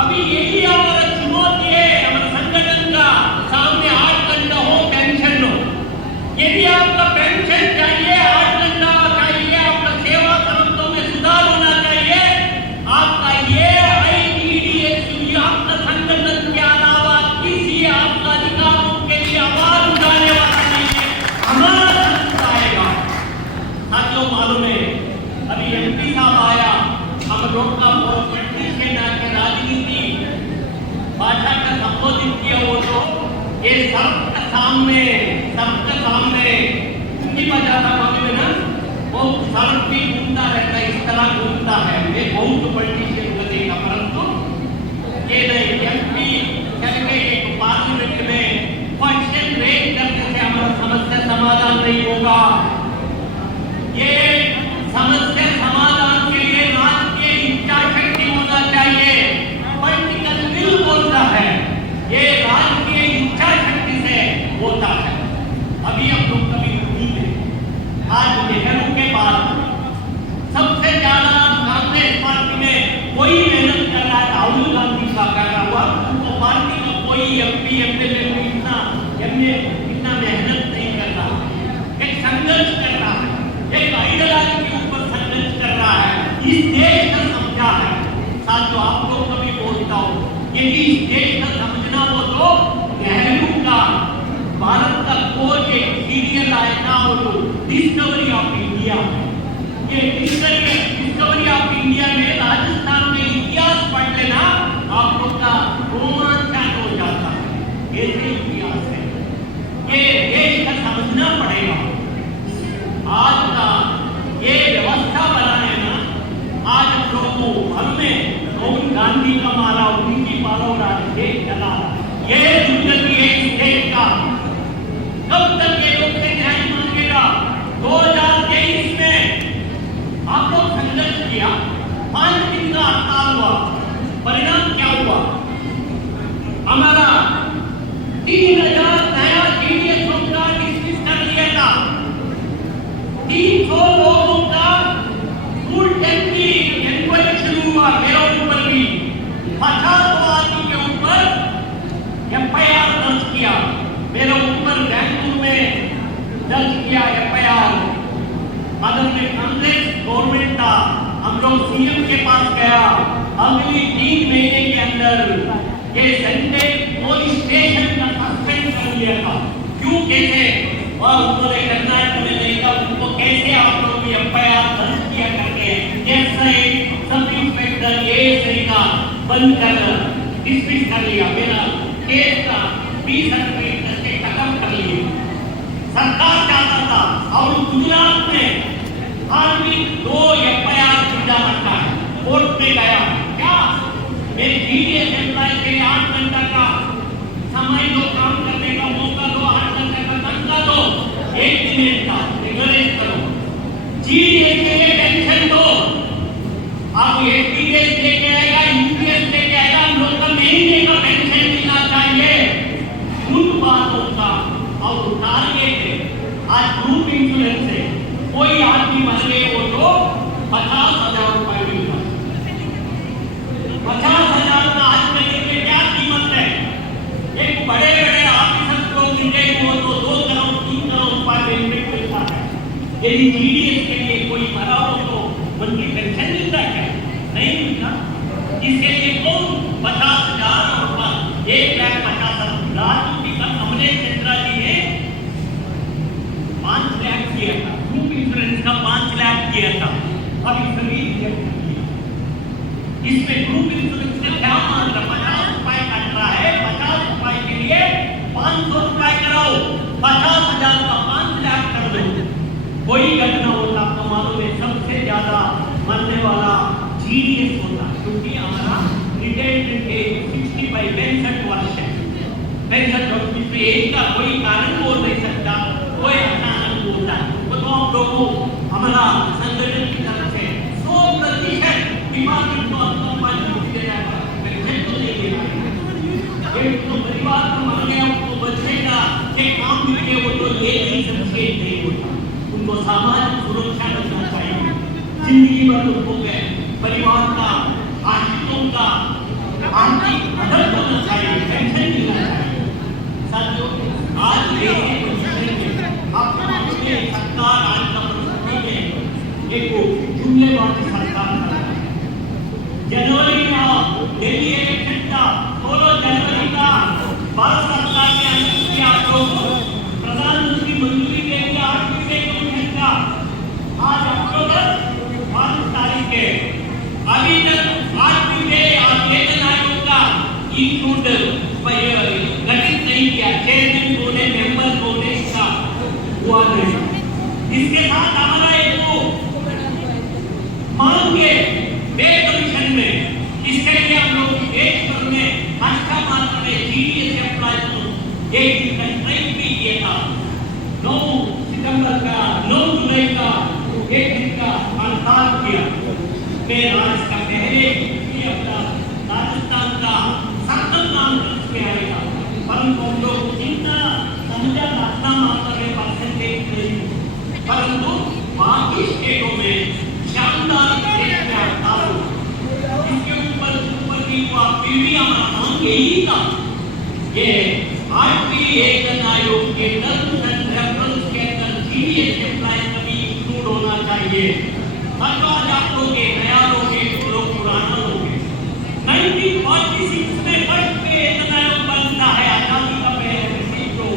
अभी यही हमारा चुनौती है हमारे संगठन का, सामने 8 घंटा हो, पेंशन हो। यदि आपका पेंशन चाहिए, 8 घंटा चाहिए, आपका सेवा शर्तों में सुधार होना चाहिए, आपका ये आईपीडीएस आपका संगठन के अलावा किसी आपका अधिकारों के लिए आवाज उठाने वाला नहीं है, हमारा संगठन आएगा। साथियों मालूम है अभी एमपी साहब आया, हम लोग का पॉलिटिशियन आके राजनीति भाषा का संबोधित किया, वो तो ये सबके सामने उनकी वजह था मालूम ना, वो सड़क भी घूमता रहता है, इस तरह घूमता है। ये बहुत पॉलिटिशियन को देखा, परंतु ये नहीं एमपी चल के एक पार्लियामेंट में क्वेश्चन रेज करने से हमारा समस्या समाधान नहीं होगा। ये समस्या समाधान के लिए राजकीय इच्छा शक्ति होना चाहिए। पॉलिटिकल विल बोलता है, ये राजकीय इच्छा शक्ति से होता है। अभी हम लोग कभी उम्मीद है, आज नेहरू के बाद सबसे ज्यादा कांग्रेस पार्टी में कोई मेहनत कर रहा है, राहुल गांधी का कर रहा हुआ, वो पार्टी में कोई एमपी एमएलए इतना मेहनत नहीं कर रहा है, एक संघर्ष कर रहा है, एक आइडियोलॉजी के ऊपर संघर्ष कर रहा है। इस देश का समझा है। साथियों आप लोग को भी बोलता हूँ, यदि इस देश का समझना हो तो नेहरू का भारत का कोई एक सीरियल आया था, वो डिस्कवरी ऑफ इंडिया। ये डिस्कवरी ऑफ इंडिया में राजस्थान आप लोगों को मालूम है राहुल गांधी का मारा उनकी पालो देश चला। ये दुर्गति है इस देश का। कब तक ये लोग से न्याय मांगेगा? 2023 में आप लोग संघर्ष किया, 5 दिन का हड़ताल हुआ, परिणाम क्या हुआ? हमारा 3000 नया जीडीएस का डिसमिस कर दिया था। 300 लोगों का फुल टेक्निकली इंक्वायरी शुरू हुआ मेरे ऊपर भी। 50 आदमी के ऊपर एफआईआर दर्ज किया, मेरे ऊपर बैंगलोर में दर्ज किया एफआईआर। अदर में कांग्रेस गवर्नमेंट था, हम लोग सीएम के पास गया। अगली 3 महीने के अंदर ये सेंट्रल पुलिस स्टेशन का सस्पेंड कर दिया था। क्यों कैसे? और उन्होंने कर्नाटक में नहीं था, उनको कैसे आप लोग भी एफआईआर दर्ज किया करके एसआई सब इंस्पेक्टर एएसआई का बंद कर डिसमिस कर लिया। मेरा केस का 20 सर्टिफिकेट से खत्म कर लिए। सरकार चाहता था और गुजरात में आदमी 2 एफआईआर जुड़ा रखा है, कोर्ट में गया। क्या मेरे जीडीएस एम्प्लॉय के 8 घंटा का समय दो, काम करने का मौका दो, 8 घंटे का तनख्वाह दो, 1 दिन का रेगुलेट करो, जीडीएस के लिए पेंशन दो। आप एपीएस लेके आएगा, यूपीएस लेके आएगा, हम लोग का महीने का पेंशन मिलना चाहिए। उन बातों का और टारगेट है। आज ग्रुप इंश्योरेंस है, कोई आदमी मर गए वो तो 50,000 रुपए मिलता। 50,000 का आज के दिन में क्या कीमत है? एक बड़े बड़े ऑफिसर को मिले वो तो 2 करोड़ 3 करोड़ रुपए पेमेंट मिलता है। यदि जीडीएस के लिए कोई मरा हो तो उनकी पेंशन मिलता है? नहीं मिलता। इसके लिए कौन 50,000 और 1,50,000 हमने चंद्रा जी ने 5 लाख किया था, ग्रुप इंश्योरेंस का 5 लाख किया था। अभी सभी इसमें ग्रुप इंश्योरेंस का क्या मान रहा? 50 रुपए कट रहा है, 50 रुपए के लिए 500 रुपए कराओ, 50,000 का 5 लाख कर दो। कोई घटना होता आपको मालूम है सबसे ज्यादा मरने वाला जीडीएस होता, क्योंकि हमारा रिटायरमेंट एज 65 वर्ष है। 65 वर्ष में एज का कोई कारण बोल नहीं सकता, कोई अचानक बोलता है। तो हम लोगों को हमारा संगठन की तरफ से 100% डिपार्टमेंट को पेंशन तो नहीं दे रहा है। एक तो परिवार को मर गया, उनको बचने का एक काम मिले वो तो ये नहीं समझे नहीं होता। उनको सामाजिक सुरक्षा मिलना चाहिए, जिंदगी भर उनको परिवार का, आश्रितों का आर्थिक मदद करना चाहिए, पेंशन मिलना चाहिए। साथियों, आज सरकार आज का परिस्थिति में एक जुमलेबाजी सरकार कर रही है। जनवरी में दिल्ली इलेक्शन का 16 जनवरी का भारत सरकार ने अनुमति दिया तो प्रधानमंत्री मंजूरी देंगे 8 विषय का। आज अक्टूबर 5 तारीख है, अभी तक 8 विषय वेतन आयोग का इंक्लूड गठित नहीं किया। चेयरमैन बोले, मेंबर बोले, इसका हुआ नहीं। इसके साथ हमारा एक मांग है पे कमीशन में, इसके लिए हम लोग देश भर में अच्छा मात्रा में जीडीएस एम्प्लॉय को एक दिन का स्ट्राइक भी किया था। 9 सितंबर का, 9 जुलाई का एक दिन का हड़ताल किया। मैं आज का पहले भी अपना राजस्थान का सख्त नाम करके आएगा, परंतु हम लोग जितना समझा अपना मात्रा में परसेंटेज नहीं, परंतु बाकी स्टेटों में शानदार इसके ऊपर भी हमारा मांग यही था। ये आरपी वेतन आयोग के टर्म्स एंड रेफरेंस के अंदर जीडीएस एम्प्लॉय कभी इंक्लूड होना चाहिए। आज आप लोग नया लोगे, लोग पुराना लोगे। 1946 में फर्स्ट पे वेतन आयोग बनता है, आजादी का पहले तो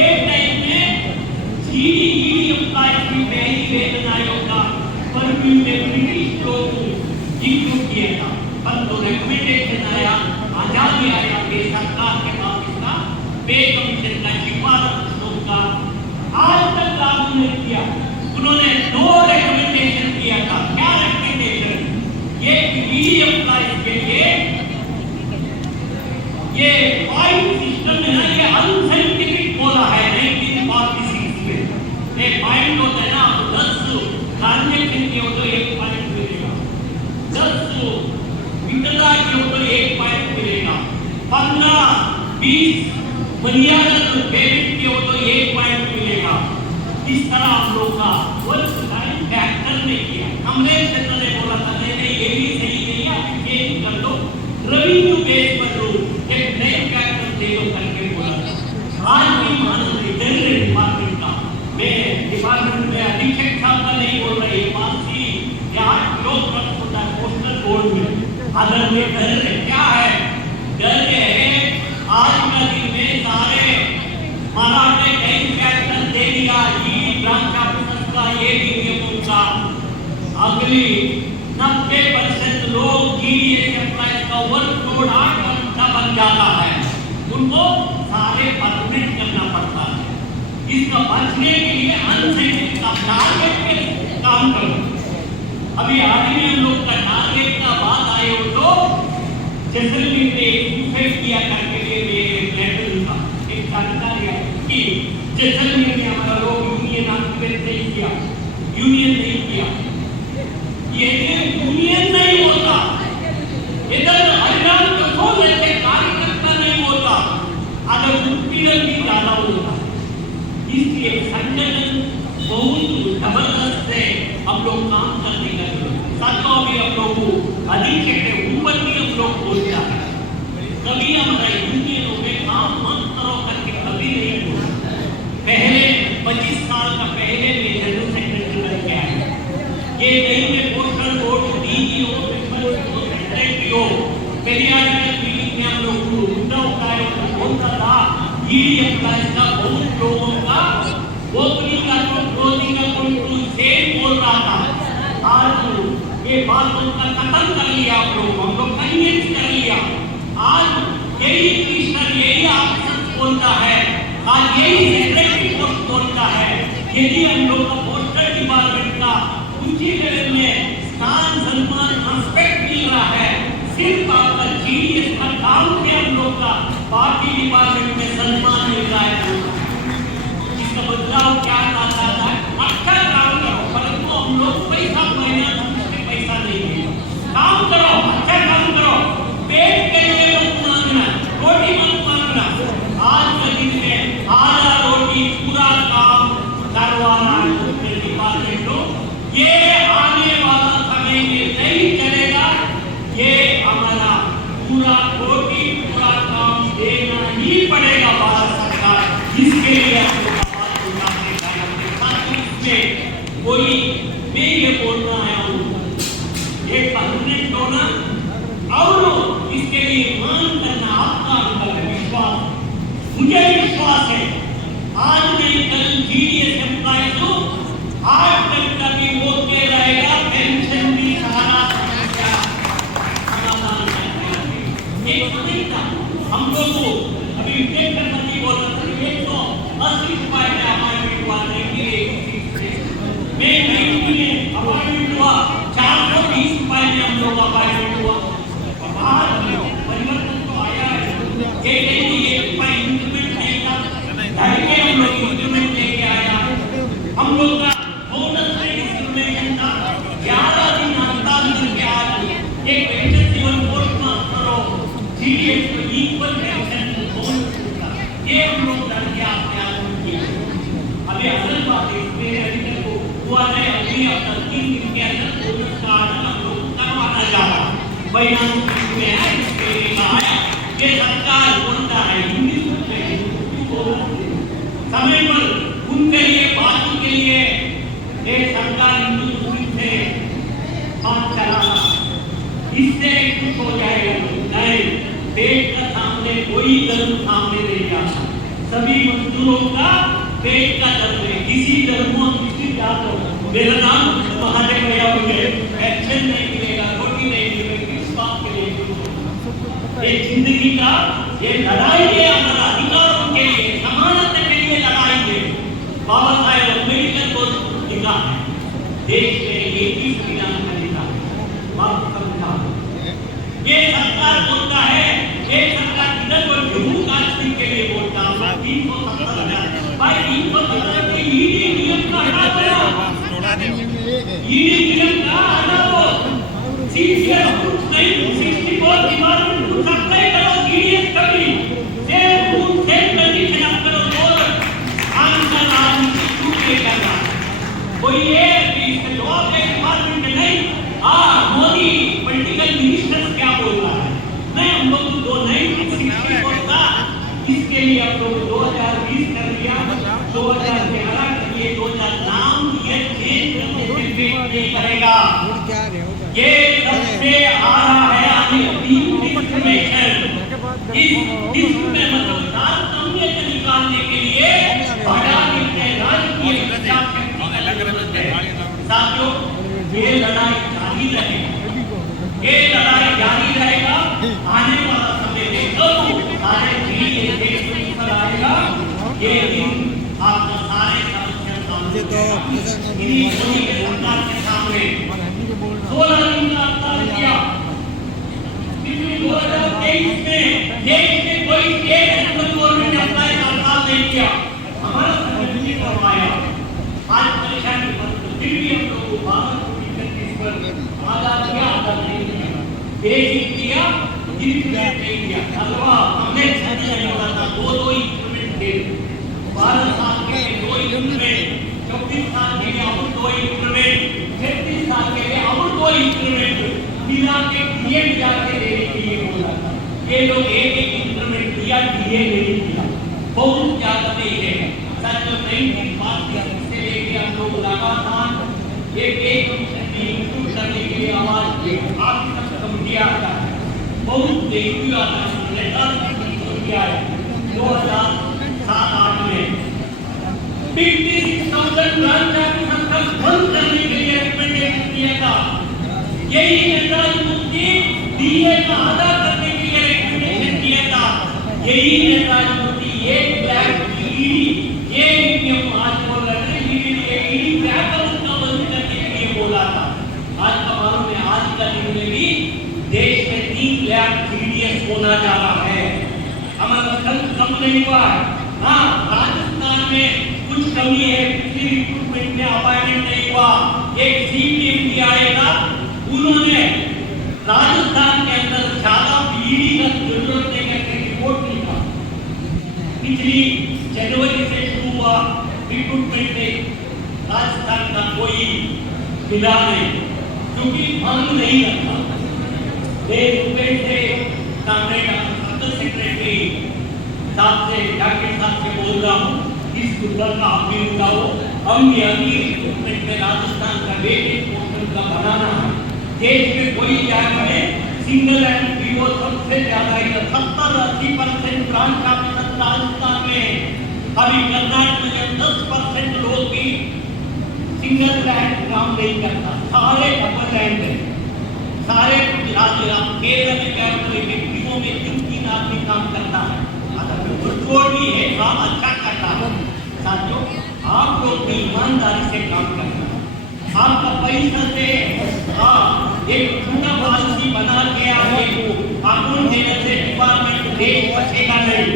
एक टाइम में जीडी एम्प्लॉय की पहली वेतन आयोग का परव्यू में ब्रिटिश लोग इंक्लूड किया था, परंतु रिकमेंडेशन आया, आजादी आया कि सरकार के पास इसका पे कमीशन का सिफारिश का आज तक लागू नहीं किया। उन्होंने 2 रिकमेंडेशन किया था, बीडी एम्प्लॉइज के लिए ये पॉइंट सिस्टम है ना, ये अनसाइंटिफिक बोला है 1946 में। एक पॉइंट होता है ना, 10 ट्रांजेक्शन के हो तो 1 पॉइंट मिलेगा, 10 विड्रॉ के हो तो 1 पॉइंट मिलेगा, 15-20 मनीऑर्डर डेबिट के हो तो 1 पॉइंट मिलेगा। इस तरह हम लोग का वर्क टाइम फैक्टर ने किया। हमने ने बोला था नहीं ये भी सही नहीं है, आप चेंज कर दो, रेवेन्यू बेस पर लो, एक नए फैक्टर दे दो करके बोला। आज भी मानव रिटेल डिपार्टमेंट का, मैं डिपार्टमेंट में अधीक्षक साहब का नहीं बोल रही, पासी या लोग होता है पोस्टल बोर्ड में अदर में डर क्या है, डर है आज का दिन में सारे महाराज ने कई फैक्टर दे दिया, ये ब्रांच ऑफिसर्स का ये भी नियम उनका, अगली 90% लोग जीडीएस एम्प्लॉइज का वर्कलोड 8 घंटा बन जाता है, उनको सारे परमिट करना पड़ता है। इसका बचने के लिए अनसाइंटिफिक टारगेट पे काम करो। अभी आज ही हम लोग का टारगेट का बात आए हो तो जैसलमेर में इफेक्ट किया करके लेवल का एक जानकारी है कि जैसलमेर में हमारा लोग यूनियन आंदोलन नहीं किया, यूनियन नहीं किया, ये यूनियन नहीं होता, इधर हरियाणा कंट्रोल ऐसे कार्यकर्ता नहीं होता, अगर उत्पीड़न भी ज्यादा होता। इसलिए संगठन बहुत जबरदस्त है, हम लोग काम करने लगे। साथों अभी हम लोग अधीक्षक है ऊपर भी हम लोग बोलता है, कभी हमारा यूनियनों में काम मत करो करके कभी नहीं बोला। पहले 25 साल का पहले में जनरल सेक्रेटरी बन के आया, ये नहीं में postal board DEO secretary periodical meeting में हम लोग मुद्दा उठाए और बोलता था ईडी एम्प्लॉइज का बहुत लोगों का ओपनिंग का क्लोजिंग का कोई सेम बोल रहा था। आज ये बात उनका खत्म कर लिया, हम लोग कन्विंस कर लिया। आज यही कमिश्नर यही ऑफिसर बोलता है, आज यही सेक्रेटरी पोस्ट बोलता है, यदि हम लोग का पोस्टल डिपार्टमेंट का ऊंची लेवल में स्थान सम्मान रिस्पेक्ट मिल रहा है, सिर्फ आपका जीडीएस का काम से हम लोग का पार्टी डिपार्टमेंट में सम्मान मिल रहा है। इसका बदलाव क्या आता है? अच्छा काम करो, परंतु हम लोग पैसा महीना पैसा नहीं है, काम करो, अच्छा काम करो, पेट के लिए मत मांगना, रोटी मत मांगना। आज के दिन में आधा रोटी पूरा काम करवा रहा है डिपार्टमेंट को, ये आने वाला समय में नहीं चलेगा, ये हमारा पूरा रोटी पूरा काम देना ही पड़ेगा भारत सरकार। इसके लिए कोई मैं ये बोलना है एक परमानेंट होना और इसके लिए मान करना आपका अंदर विश्वास। मुझे विश्वास है आज नहीं कल जीडीएस एम्प्लॉइज को 8 घंटा भी बोलते रहेगा, पेंशन भी सारा समस्या समाधान करके एक नहीं था। हम लोग को अभी विवेकानंद बोल रहे थे 180 रुपए में अपॉइंटमेंट वाले के लिए मैं नहीं अपॉइंटमेंट हुआ 420 रुपए में हम लोग अपॉइंटमेंट हुआ। परिवर्तन तो आया है, ये रुपए इंक्रीमेंट देगा, करके हम लोग इंक्रीमेंट लेके आया। हम लोग का बोनस में डिस्क्रिमिनेशन था, 11 दिन हड़ताल करके आज एक पेंशन जीवन पोस्ट में करो, जीडीएस को इक्वल पेंशन बोनस मिलता, ये हम लोग करके आपने आज किया। अभी असल बात है इसमें अभी तक हुआ है, अभी अब तक 3 दिन के अंदर बोनस का आर्डर हम लोग करवाना जा रहा है। परिणाम में है इसके लिए कहा है कि सरकार बोलता है इंग्लिश में समय पर उनके लिए बाकी के लिए एक सरकार हिंदू मुस्लिम से बात चलाना, इससे कुछ हो जाएगा नहीं। पेट का सामने कोई धर्म सामने नहीं जाता, सभी मजदूरों का पेट का धर्म है। किसी धर्म को किसी जात हो, मेरा नाम महादेव भैया मुझे पेंशन नहीं मिलेगा, रोटी नहीं मिलेगी, किस बात के लिए? एक जिंदगी का ये लड़ाई है, हमारा अधिकारों के लिए, समानता के लिए लड़ाई है। बाबा साहेब अम्बेडकर को लिखा है, देश में एक ही संविधान का लिखा है, बाप का लिखा है। ये सरकार बोलता है, एक सरकार किधर को जम्मू कश्मीर के लिए बोलता है 370,000 भाई 370,000 के ईडी नियम का हटाओ, ईडी नियम का हटाओ, सीसीए कुछ नहीं 64 डिपार्टमेंट कुछ अप्लाई करो, ईडीएस कभी से रूल से कंडीशन आप करो और आंसर आदमी टूटे करना कोई ये इसके जवाब एक डिपार्टमेंट में नहीं। मोदी पॉलिटिकल मिनिस्टर क्या बोल रहा है, नहीं हम लोग तो नहीं 64 था, इसके लिए हम लोग 2020 कर लिया, 2011 कर लिए, 2000 नाम ये चेंज करने से पेट नहीं करेगा। ये सबसे आ रहा है इंफॉर्मेशन इसमें मतलब तारतम्य को निकालने के लिए बड़ा राजकीय प्रचार शक्ति का जरूरत है। साथियों ये लड़ाई जारी रहेगी, ये लड़ाई जारी रहेगा। आने वाला समय देखो सारे देश पर आएगा ये दिन आपको सारे समस्या सामने इन्हीं मोदी के सरकार के सामने 16 दिन का अवतार किया। 2023 में देश में कोई एक गवर्नमेंट अप्लाई नहीं किया, हमारा संगठन ने करवाया। आज परेशानी फिर भी हम लोग को 12 पर आजाद किया, आजाद नहीं किया, बेसिक किया, इंप्लीमेंट नहीं किया। अथवा हमने नहीं होता था, दो इंप्लीमेंट थे, 12 साल के लिए 2 इंप्लीमेंट, 24 साल के लिए और 2 इंप्लीमेंट, 33 साल के लिए और 2 इंप्लीमेंट मिला के डीए जाके देने के लिए बोला था। ये लोग एक इंप्लीमेंट दिया, डीए नहीं दिया, बहुत ज्यादा नहीं है। सच नहीं बात से लेके हम लोग लगातार एक कमीशन करने के लिए आवाज दी, आपकी सब कमिटियां आता है, बहुत देखी आता है, लेटर किया है 2007-8 में 56,000 ट्रांजैक्शन बंद करने के लिए रिकमेंडेशन किया था। यही नटराज मुफ्ती डीए का अदा करने के लिए रिकमेंडेशन किया था। यही नटराज मुफ्ती एक ब्लैक ये नियम आज बोल रहे थे, ईडी ब्लैक उनका बंद करने के लिए बोला था। आज का मालूम है, आज का दिन में भी देश में 3 लाख ईडीएस होना जा रहा है। हमारा कम नहीं हुआ है। हाँ, राजस्थान में कुछ कमी है, पिछली रिक्रूटमेंट में अपॉइंटमेंट नहीं हुआ। एक सीपीएम आएगा, उन्होंने राजस्थान के अंदर ज्यादा ईडी का जरूरत नहीं करके रिपोर्ट लिखा। पिछली जनवरी से शुरू हुआ रिक्रूटमेंट में राजस्थान का कोई मिला नहीं, क्योंकि मांग नहीं रखा। से कांग्रेस का सेक्रेटरी साहब से जाके साहब से बोल रहा हूँ, इस गुजर का आप भी उठाओ, हम भी अभी रिक्रूटमेंट में राजस्थान का वेटेज पोर्टल का बनाना है। देश में कोई जगह में सिंगल एंड पीओ सबसे ज्यादा 70-80% ब्रांच ऑफिसर राजस्थान में। अभी कर्नाटक में 10% लोग भी सिंगल लैंड काम नहीं करता, सारे डबल लैंड है। सारे राज्य केरल में व्यक्तियों में 3-3 आदमी काम करता है, भी है, काम अच्छा करता है। साथियों, आप लोग भी ईमानदारी से काम करना है, आपका पैसा से एक पूरा पॉलिसी बना के आगे अकाउंट देने से डिपार्टमेंट देश बचेगा नहीं।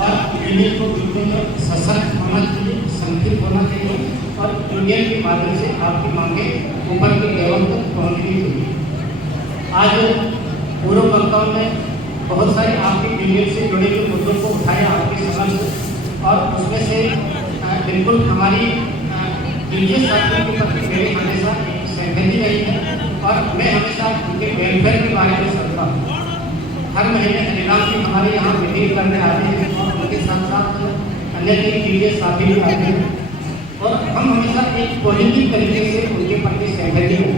और यूनियन को बिल्कुल सशक्त होना चाहिए, संगठित होना चाहिए और यूनियन के माध्यम से आपकी मांगें ऊपर के लेवल तक पहुँचनी चाहिए। आज पूर्व वक्ताओं ने बहुत सारे आपकी यूनियन से जुड़े हुए मुद्दों को उठाया आपके समक्ष, और उसमें से बिल्कुल हमारी यूनियन साथियों के प्रति मेरी हमेशा सहमति रही है और मैं हमेशा उनके वेलफेयर के बारे में सोचता हूँ। हर महीने हरिराम जी हमारे यहाँ मीटिंग करने आते हैं और उनके साथ साथ अन्य कई यूनियन साथी भी आते हैं, और हम हमेशा एक पॉजिटिव तरीके से उनके प्रति सहमति हैं।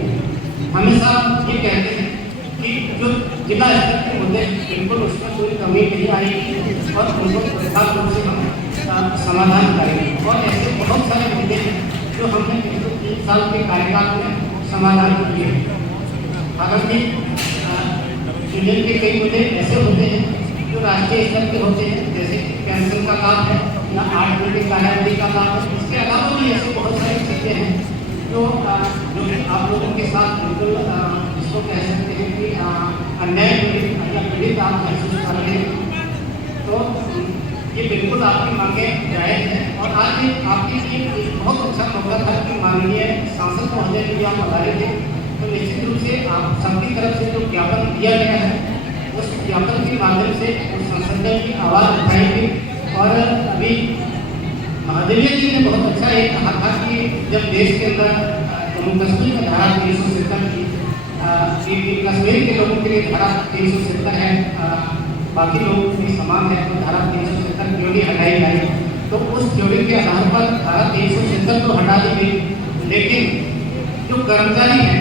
हमेशा ये कहते हैं कि जो जिला स्तर के मुद्दे बिल्कुल उसमें कोई कमी नहीं आएगी और उनको यथार्थ रूप से हम समाधान करेंगे। और ऐसे बहुत सारे मुद्दे हैं जो हमने पिछले 3 साल के कार्यकाल में समाधान किए हैं। हालांकि यूनियन के कई मुद्दे ऐसे होते हैं जो राष्ट्रीय स्तर के होते हैं, जैसे पेंशन का लाभ है या 8 घंटे कार्यावधि का लाभ है। इसके अलावा भी ऐसे बहुत सारी चीज़ें हैं जो आप लोगों के साथ बिल्कुल इसको कह सकते हैं कि अन्याय पीड़ित या पीड़ित आप महसूस कर रहे हैं तो ये बिल्कुल आपकी मांगें जायज़ है। और आज आपके लिए एक बहुत अच्छा मौका था कि माननीय सांसद महोदय भी आप पधारे थे, तो निश्चित रूप से आप सबकी तरफ से जो ज्ञापन दिया गया है उस ज्ञापन के माध्यम से उस संसद की आवाज़ उठाई गई। और अभी महादेवी जी ने बहुत अच्छा एक कहा था कि जब देश के अंदर जम्मू कश्मीर में धारा 370 की कश्मीर के लोगों के लिए धारा 370 है, बाकी लोगों के समान है, तो धारा 370 क्यों नहीं हटाई जाए। तो उस थ्योरी के आधार पर धारा 370 तो हटा दी गई, लेकिन जो कर्मचारी हैं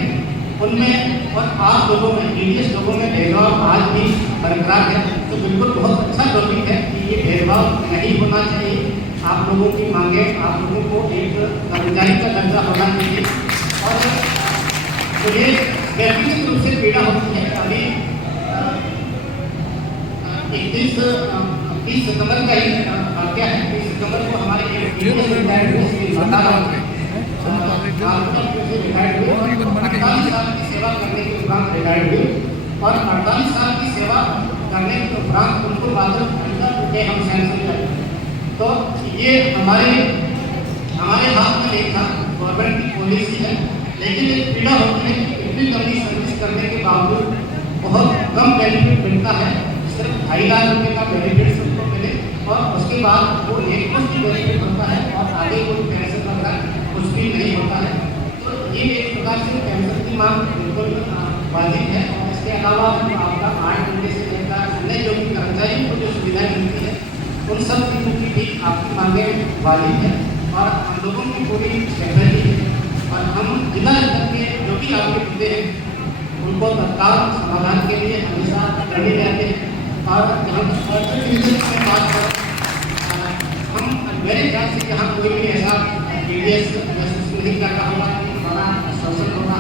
उनमें और आप लोगों में, ईडीएस लोगों में भेदभाव आज भी बरकरार है। तो बिल्कुल बहुत अच्छा टॉपिक है कि ये भेदभाव नहीं होना चाहिए। आप लोगों की मांगे, आप लोगों को एक कर्मचारी का दर्जा होना चाहिए। और मुझे व्यक्तिगत रूप से पीड़ा होती है। अभी 30 सितंबर का ही वाक्य है। 30 सितंबर को हमारे एक रिटायर्ड हुए, 48 साल की सेवा करने के उपरांत रिटायर्ड हुए और 48 साल की सेवा करने के उपरांत उनको मात्र 15 रुपये हम सैंक्शन करते हैं। तो ये हमारे हाथ में नहीं था, गवर्नमेंट की पॉलिसी है, लेकिन एक पीड़ा होती है कि इतनी लंबी सर्विस करने के बावजूद बहुत कम बेनिफिट मिलता है। सिर्फ 2.5 लाख रुपये का बेनिफिट सबको मिले और उसके बाद वो एक मुश्त बेनिफिट होता है और आगे कोई पेंशन वगैरह कुछ भी नहीं होता है। तो ये एक प्रकार से पेंशन की मांग बिल्कुल वाजिब है। और इसके अलावा आपका 8 घंटे से लेकर अन्य जो भी कर्मचारियों को जो सुविधाएं मिलती है उन सब चीज़ों की भी आपकी मांगें वाजिब है और हम लोगों की पूरी सहमति है। और हम जिला स्तर के जो भी आपके मुद्दे हैं उनको तत्काल समाधान के लिए हमेशा रेडी रहते हैं। और जहाँ में बात करें, हम मेरे ख्याल से यहाँ कोई भी ऐसा टीडीएस महसूस नहीं कर रहा होगा कि हमारा शोषण होगा।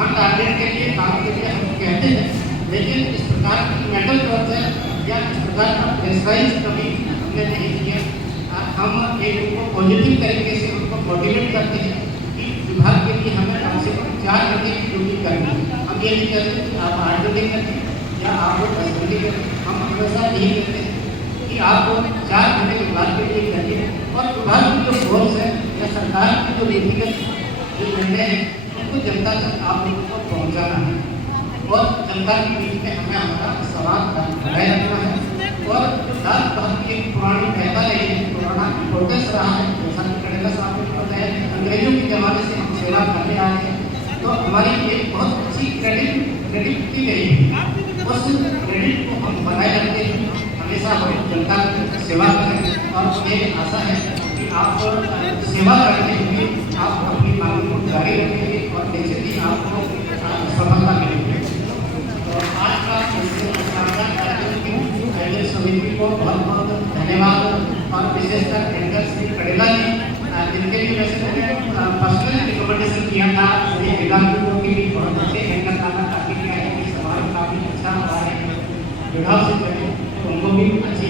हम टारगेट के लिए काम के लिए हम कहते हैं, लेकिन इस प्रकार की मेंटल टॉर्चर या इस प्रकार का प्रेशराइज कभी हमने नहीं किया। हम एक उनको पॉजिटिव तरीके से उनको मोटिवेट करते हैं कि विभाग के लिए हमें कम से कम 4 घंटे की ड्यूटी करनी है। हम ये नहीं कहते कि आप 8 घंटे करें या आप 10 घंटे करें। हम हमेशा यही कहते हैं कि आप 4 घंटे विभाग के लिए करिए और विभाग की जो गोल्स है या सरकार की जो नीतिगत जो निर्णय है उनको जनता तक आप लोगों को पहुँचाना है और जनता के बीच में हमें हमारा सवाल बनाए रखना है। और डाक बहुत एक पुरानी प्रथा रही है, पुराना इम्पोर्टेंस रहा है। जैसा कि कड़ेला साहब ने बताया कि अंग्रेजों के ज़माने से हम सेवा करने आए हैं, तो हमारी एक बहुत अच्छी क्रेडिट की गई है। उस क्रेडिट को हम बनाए रखते हैं, हमेशा हम जनता की सेवा करें। और मुझे आशा है कि आप सेवा करते हुए आप अपनी मांगों को जारी रखेंगे और जैसे भी आपको सफलता मिलेगी। तो आज का समिति को बहुत बहुत धन्यवाद और विशेषकर एंकर श्री कड़ेला जी, जिनके लिए वैसे मैंने पर्सनल रिकमेंडेशन किया था। ये विभाग की भी बहुत अच्छे एंकर काफी किया है, समाज काफी अच्छा रहा है विभाग से, उनको भी अच्छी